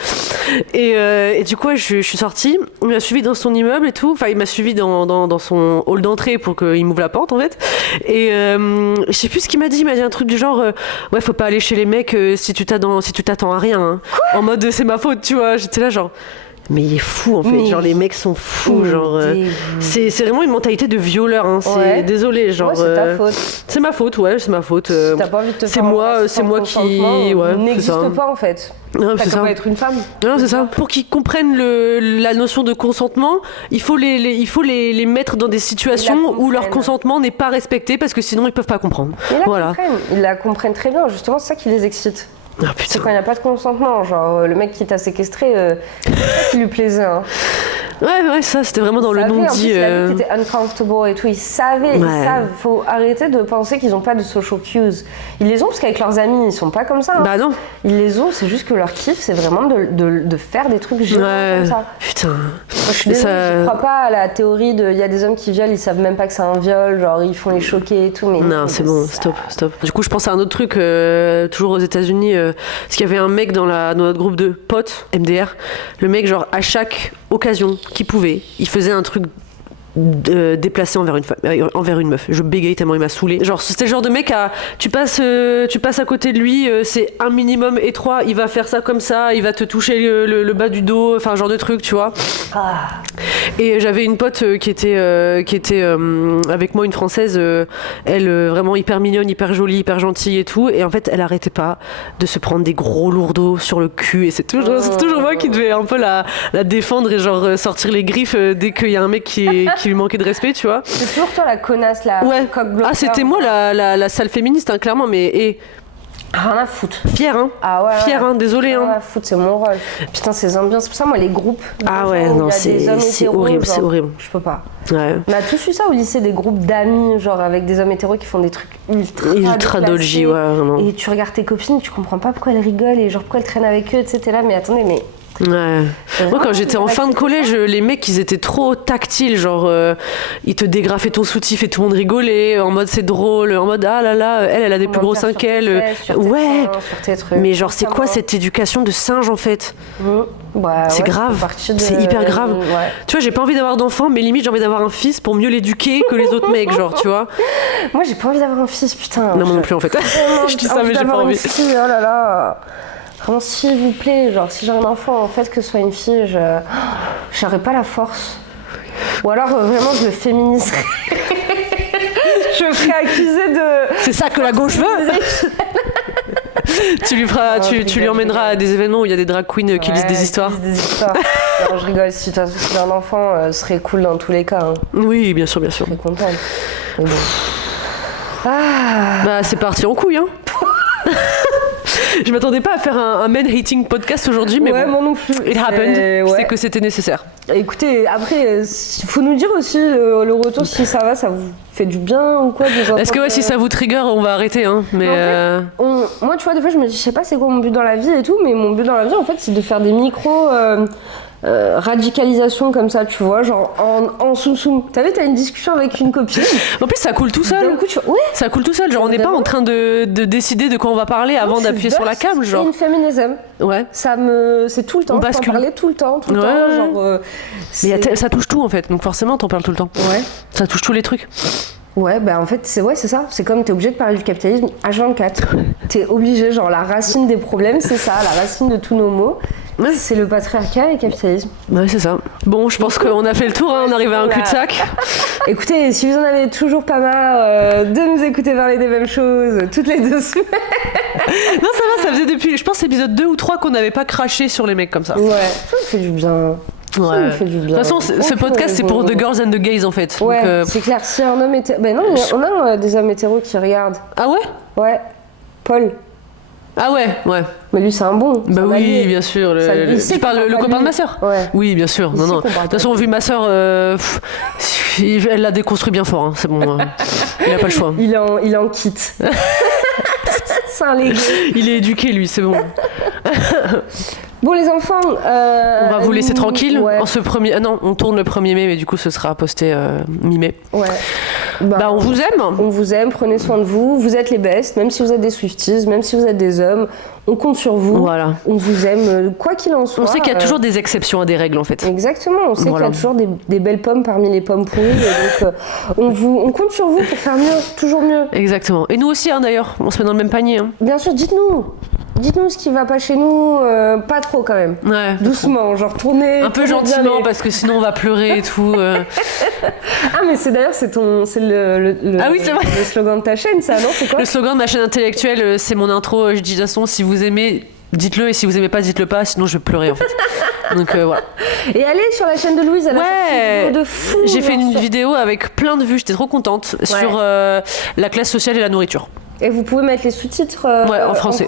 Et du coup, je suis sortie. Il m'a suivi dans son immeuble et tout. Enfin, il m'a suivi dans son hall d'entrée pour qu'il m'ouvre la porte, en fait. Et je sais plus ce qu'il m'a dit. Il m'a dit un truc du genre faut pas aller chez les mecs si tu t'attends à rien, hein. En mode c'est ma faute, tu vois. J'étais là genre mais il est fou, en fait. Genre les mecs sont fous, genre c'est vraiment une mentalité de violeur, hein. Désolé, genre c'est ta faute. C'est ma faute, c'est ma faute. Si t'as pas envie de te faire c'est moi qui n'existe pas, en fait. Non, t'as qu'à pas être une femme. Non, c'est ça. Pour qu'ils comprennent la notion de consentement, il faut les mettre dans des situations où leur consentement n'est pas respecté, parce que sinon ils peuvent pas comprendre. Ils la comprennent très bien, justement, c'est ça qui les excite. Ah, c'est quand il n'y a pas de consentement, genre le mec qui t'a séquestré, c'est ça qui lui plaisait, hein. Ouais, ça c'était vraiment dans le non-dit. Il a vu que t'étais uncomfortable et tout, ils savaient, ils savent. Faut arrêter de penser qu'ils n'ont pas de social cues. Ils les ont parce qu'avec leurs amis, ils sont pas comme ça, hein. Bah non. Ils les ont, c'est juste que leur kiff, c'est vraiment de faire des trucs géniaux comme ça. Putain. Moi, je crois pas à la théorie de il y a des hommes qui violent, ils savent même pas que c'est un viol, genre ils font les choquer et tout. Mais non, c'est bon, stop. Du coup, je pense à un autre truc, toujours aux États-Unis, parce qu'il y avait un mec dans notre groupe de potes, MDR. Le mec, genre, à chaque occasion qu'il pouvait, il faisait un truc déplacé envers une meuf. Je bégaye tellement il m'a saoulé. Genre c'était le genre de mec tu passes à côté de lui, c'est un minimum étroit, il va faire ça comme ça, il va te toucher le bas du dos, enfin genre de truc, tu vois. Et j'avais une pote qui était avec moi, une française, elle vraiment hyper mignonne, hyper jolie, hyper gentille et tout, et en fait elle arrêtait pas de se prendre des gros lourdeaux sur le cul, et c'est toujours moi qui devais un peu la défendre et genre sortir les griffes dès qu'il y a un mec qui lui manquait de respect, tu vois. C'est toujours toi la connasse, la coque bloqueur. Ah, c'était moi la sale féministe, hein, clairement, mais rien à foutre. Fière, hein. Ah ouais. Fière, hein, désolé, hein. Rien à foutre, c'est mon rôle. Putain, ces ambiances, c'est pour ça, moi, les groupes. C'est horrible, c'est horrible. Je peux pas. Ouais. On a tous eu ça au lycée, des groupes d'amis, genre avec des hommes hétéros qui font des trucs ultra dodgy, ouais, vraiment. Et tu regardes tes copines, tu comprends pas pourquoi elles rigolent et genre pourquoi elles traînent avec eux, etc. Là, mais attendez, mais. Ouais. Moi, quand j'étais en fin de collège, les mecs, ils étaient trop tactiles, genre ils te dégrafaient ton soutif et tout le monde rigolait, en mode c'est drôle, en mode ah là là, elle a des plus gros seins qu'elle. Ouais. Mais genre c'est quoi cette éducation de singe, en fait? C'est grave, c'est hyper grave. Tu vois, j'ai pas envie d'avoir d'enfant, mais limite j'ai envie d'avoir un fils pour mieux l'éduquer que les autres mecs, genre, tu vois. Moi j'ai pas envie d'avoir un fils, putain. Non, moi non plus, en fait. Je dis ça, mais j'ai pas envie. Oh là là. Vraiment, s'il vous plaît, genre si j'ai un enfant, en fait, que ce soit une fille, j'aurais pas la force. Ou alors vraiment je le féminiserais. Je me ferais accuser de. C'est ça que la gauche veut. Tu lui emmèneras à des événements où il y a des drag queens qui lisent des histoires. Non, je rigole, si tu as un enfant, ce serait cool dans tous les cas, hein. Oui, bien sûr. Je serais contente. Mais bon. Bah c'est parti en couille, hein. Je m'attendais pas à faire un man-hating podcast aujourd'hui, mais bon, moi non plus. It happened. C'est que c'était nécessaire. Écoutez, après, il faut nous dire aussi le retour, si ça va, ça vous fait du bien ou quoi. Est-ce que si ça vous trigger, on va arrêter, hein. Mais moi, tu vois, des fois, je me dis, je sais pas c'est quoi mon but dans la vie et tout, mais mon but dans la vie, en fait, c'est de faire des micros radicalisation comme ça, tu vois, genre en soum-soum. T'as une discussion avec une copine. En plus, ça coule tout seul. Ça coule tout seul. Genre, on n'est pas en train de décider de quoi on va parler avant d'appuyer sur la cam, genre. Une féminisme. Ouais. C'est tout le temps. On peut en parler tout le temps. Genre. Mais ça touche tout, en fait. Donc forcément, t'en parles tout le temps. Ouais. Ça touche tous les trucs. Ouais, bah en fait, c'est ça. C'est comme t'es obligé de parler du capitalisme H24. T'es obligé, genre la racine des problèmes, c'est ça, la racine de tous nos maux. Ouais. C'est le patriarcat et le capitalisme. Ouais, c'est ça. Bon, je pense qu'on a fait le tour, hein, on arrive à un cul-de-sac. Écoutez, si vous en avez toujours pas marre de nous écouter parler des mêmes choses toutes les 2 semaines. Non, ça faisait depuis, je pense, épisode 2 ou 3 qu'on n'avait pas craché sur les mecs comme ça. Ouais, ça me fait du bien. Ouais. De toute façon, ce podcast, c'est pour The Girls and the Gays, en fait. Ouais, donc, c'est clair. Si un homme hétéro... Ben non, on a des hommes hétéros qui regardent. Ah ouais? Ouais. Paul. Ah ouais. Mais lui, c'est un bon. Bah oui, bien sûr. Tu parles le copain de ma sœur. Ouais. Oui, bien sûr. Non. De toute façon, vu ma sœur, elle l'a déconstruit bien fort. Hein. C'est bon. Il a pas le choix. Il est en kit. C'est un légué. Il est éduqué, lui. C'est bon. Bon, les enfants, on va vous laisser tranquille. Ouais. En ce premier, non, on tourne le 1er mai, mais du coup, ce sera posté mi-mai. Ouais. On vous aime. On vous aime, prenez soin de vous. Vous êtes les best, même si vous êtes des Swifties, même si vous êtes des hommes. On compte sur vous. Voilà. On vous aime, quoi qu'il en soit. On sait qu'il y a toujours des exceptions à des règles, en fait. Exactement. On sait qu'il y a toujours des belles pommes parmi les pommes pourries. Et donc, on compte sur vous pour faire mieux, toujours mieux. Exactement. Et nous aussi, hein, d'ailleurs. On se met dans le même panier. Hein. Bien sûr, dites-nous ce qui va pas chez nous, pas trop quand même. Ouais. Doucement, genre tournez. Un peu gentiment parce que sinon on va pleurer et tout. Ah mais c'est le ah oui, c'est vrai. Le slogan de ta chaîne, ça, non? C'est quoi? Le slogan de ma chaîne intellectuelle, c'est mon intro. Je dis de toute façon, si vous aimez, dites-le, et si vous aimez pas, dites-le pas, sinon je vais pleurer en fait. Donc voilà. Et allez sur la chaîne de Louise, elle a fait une vidéo de fou. J'ai fait une vidéo avec plein de vues, j'étais trop contente, sur la classe sociale et la nourriture. Et vous pouvez mettre les sous-titres en français.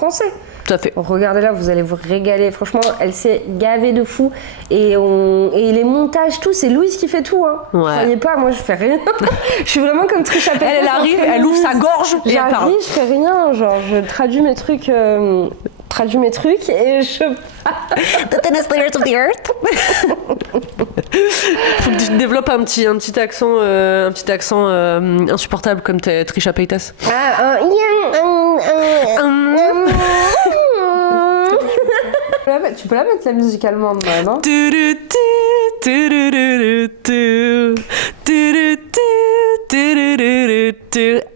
Tout à fait. Regardez là, vous allez vous régaler. Franchement, elle s'est gavée de fou. Et les montages, tout, c'est Louise qui fait tout. Hein. Ouais. Croyez pas, moi je fais rien. Je suis vraiment comme Trisha Paytas. Elle arrive, elle ouvre sa gorge et elle parle. J'arrive, je fais rien. Genre, je traduis mes trucs et je. The thinnest layers of the earth. Faut que tu développes un petit accent, insupportable comme Trisha Paytas. Tu peux la mettre la musique allemande, non?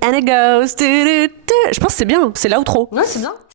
And it goes. Je pense que c'est bien, c'est l'outro. Ouais, c'est bien.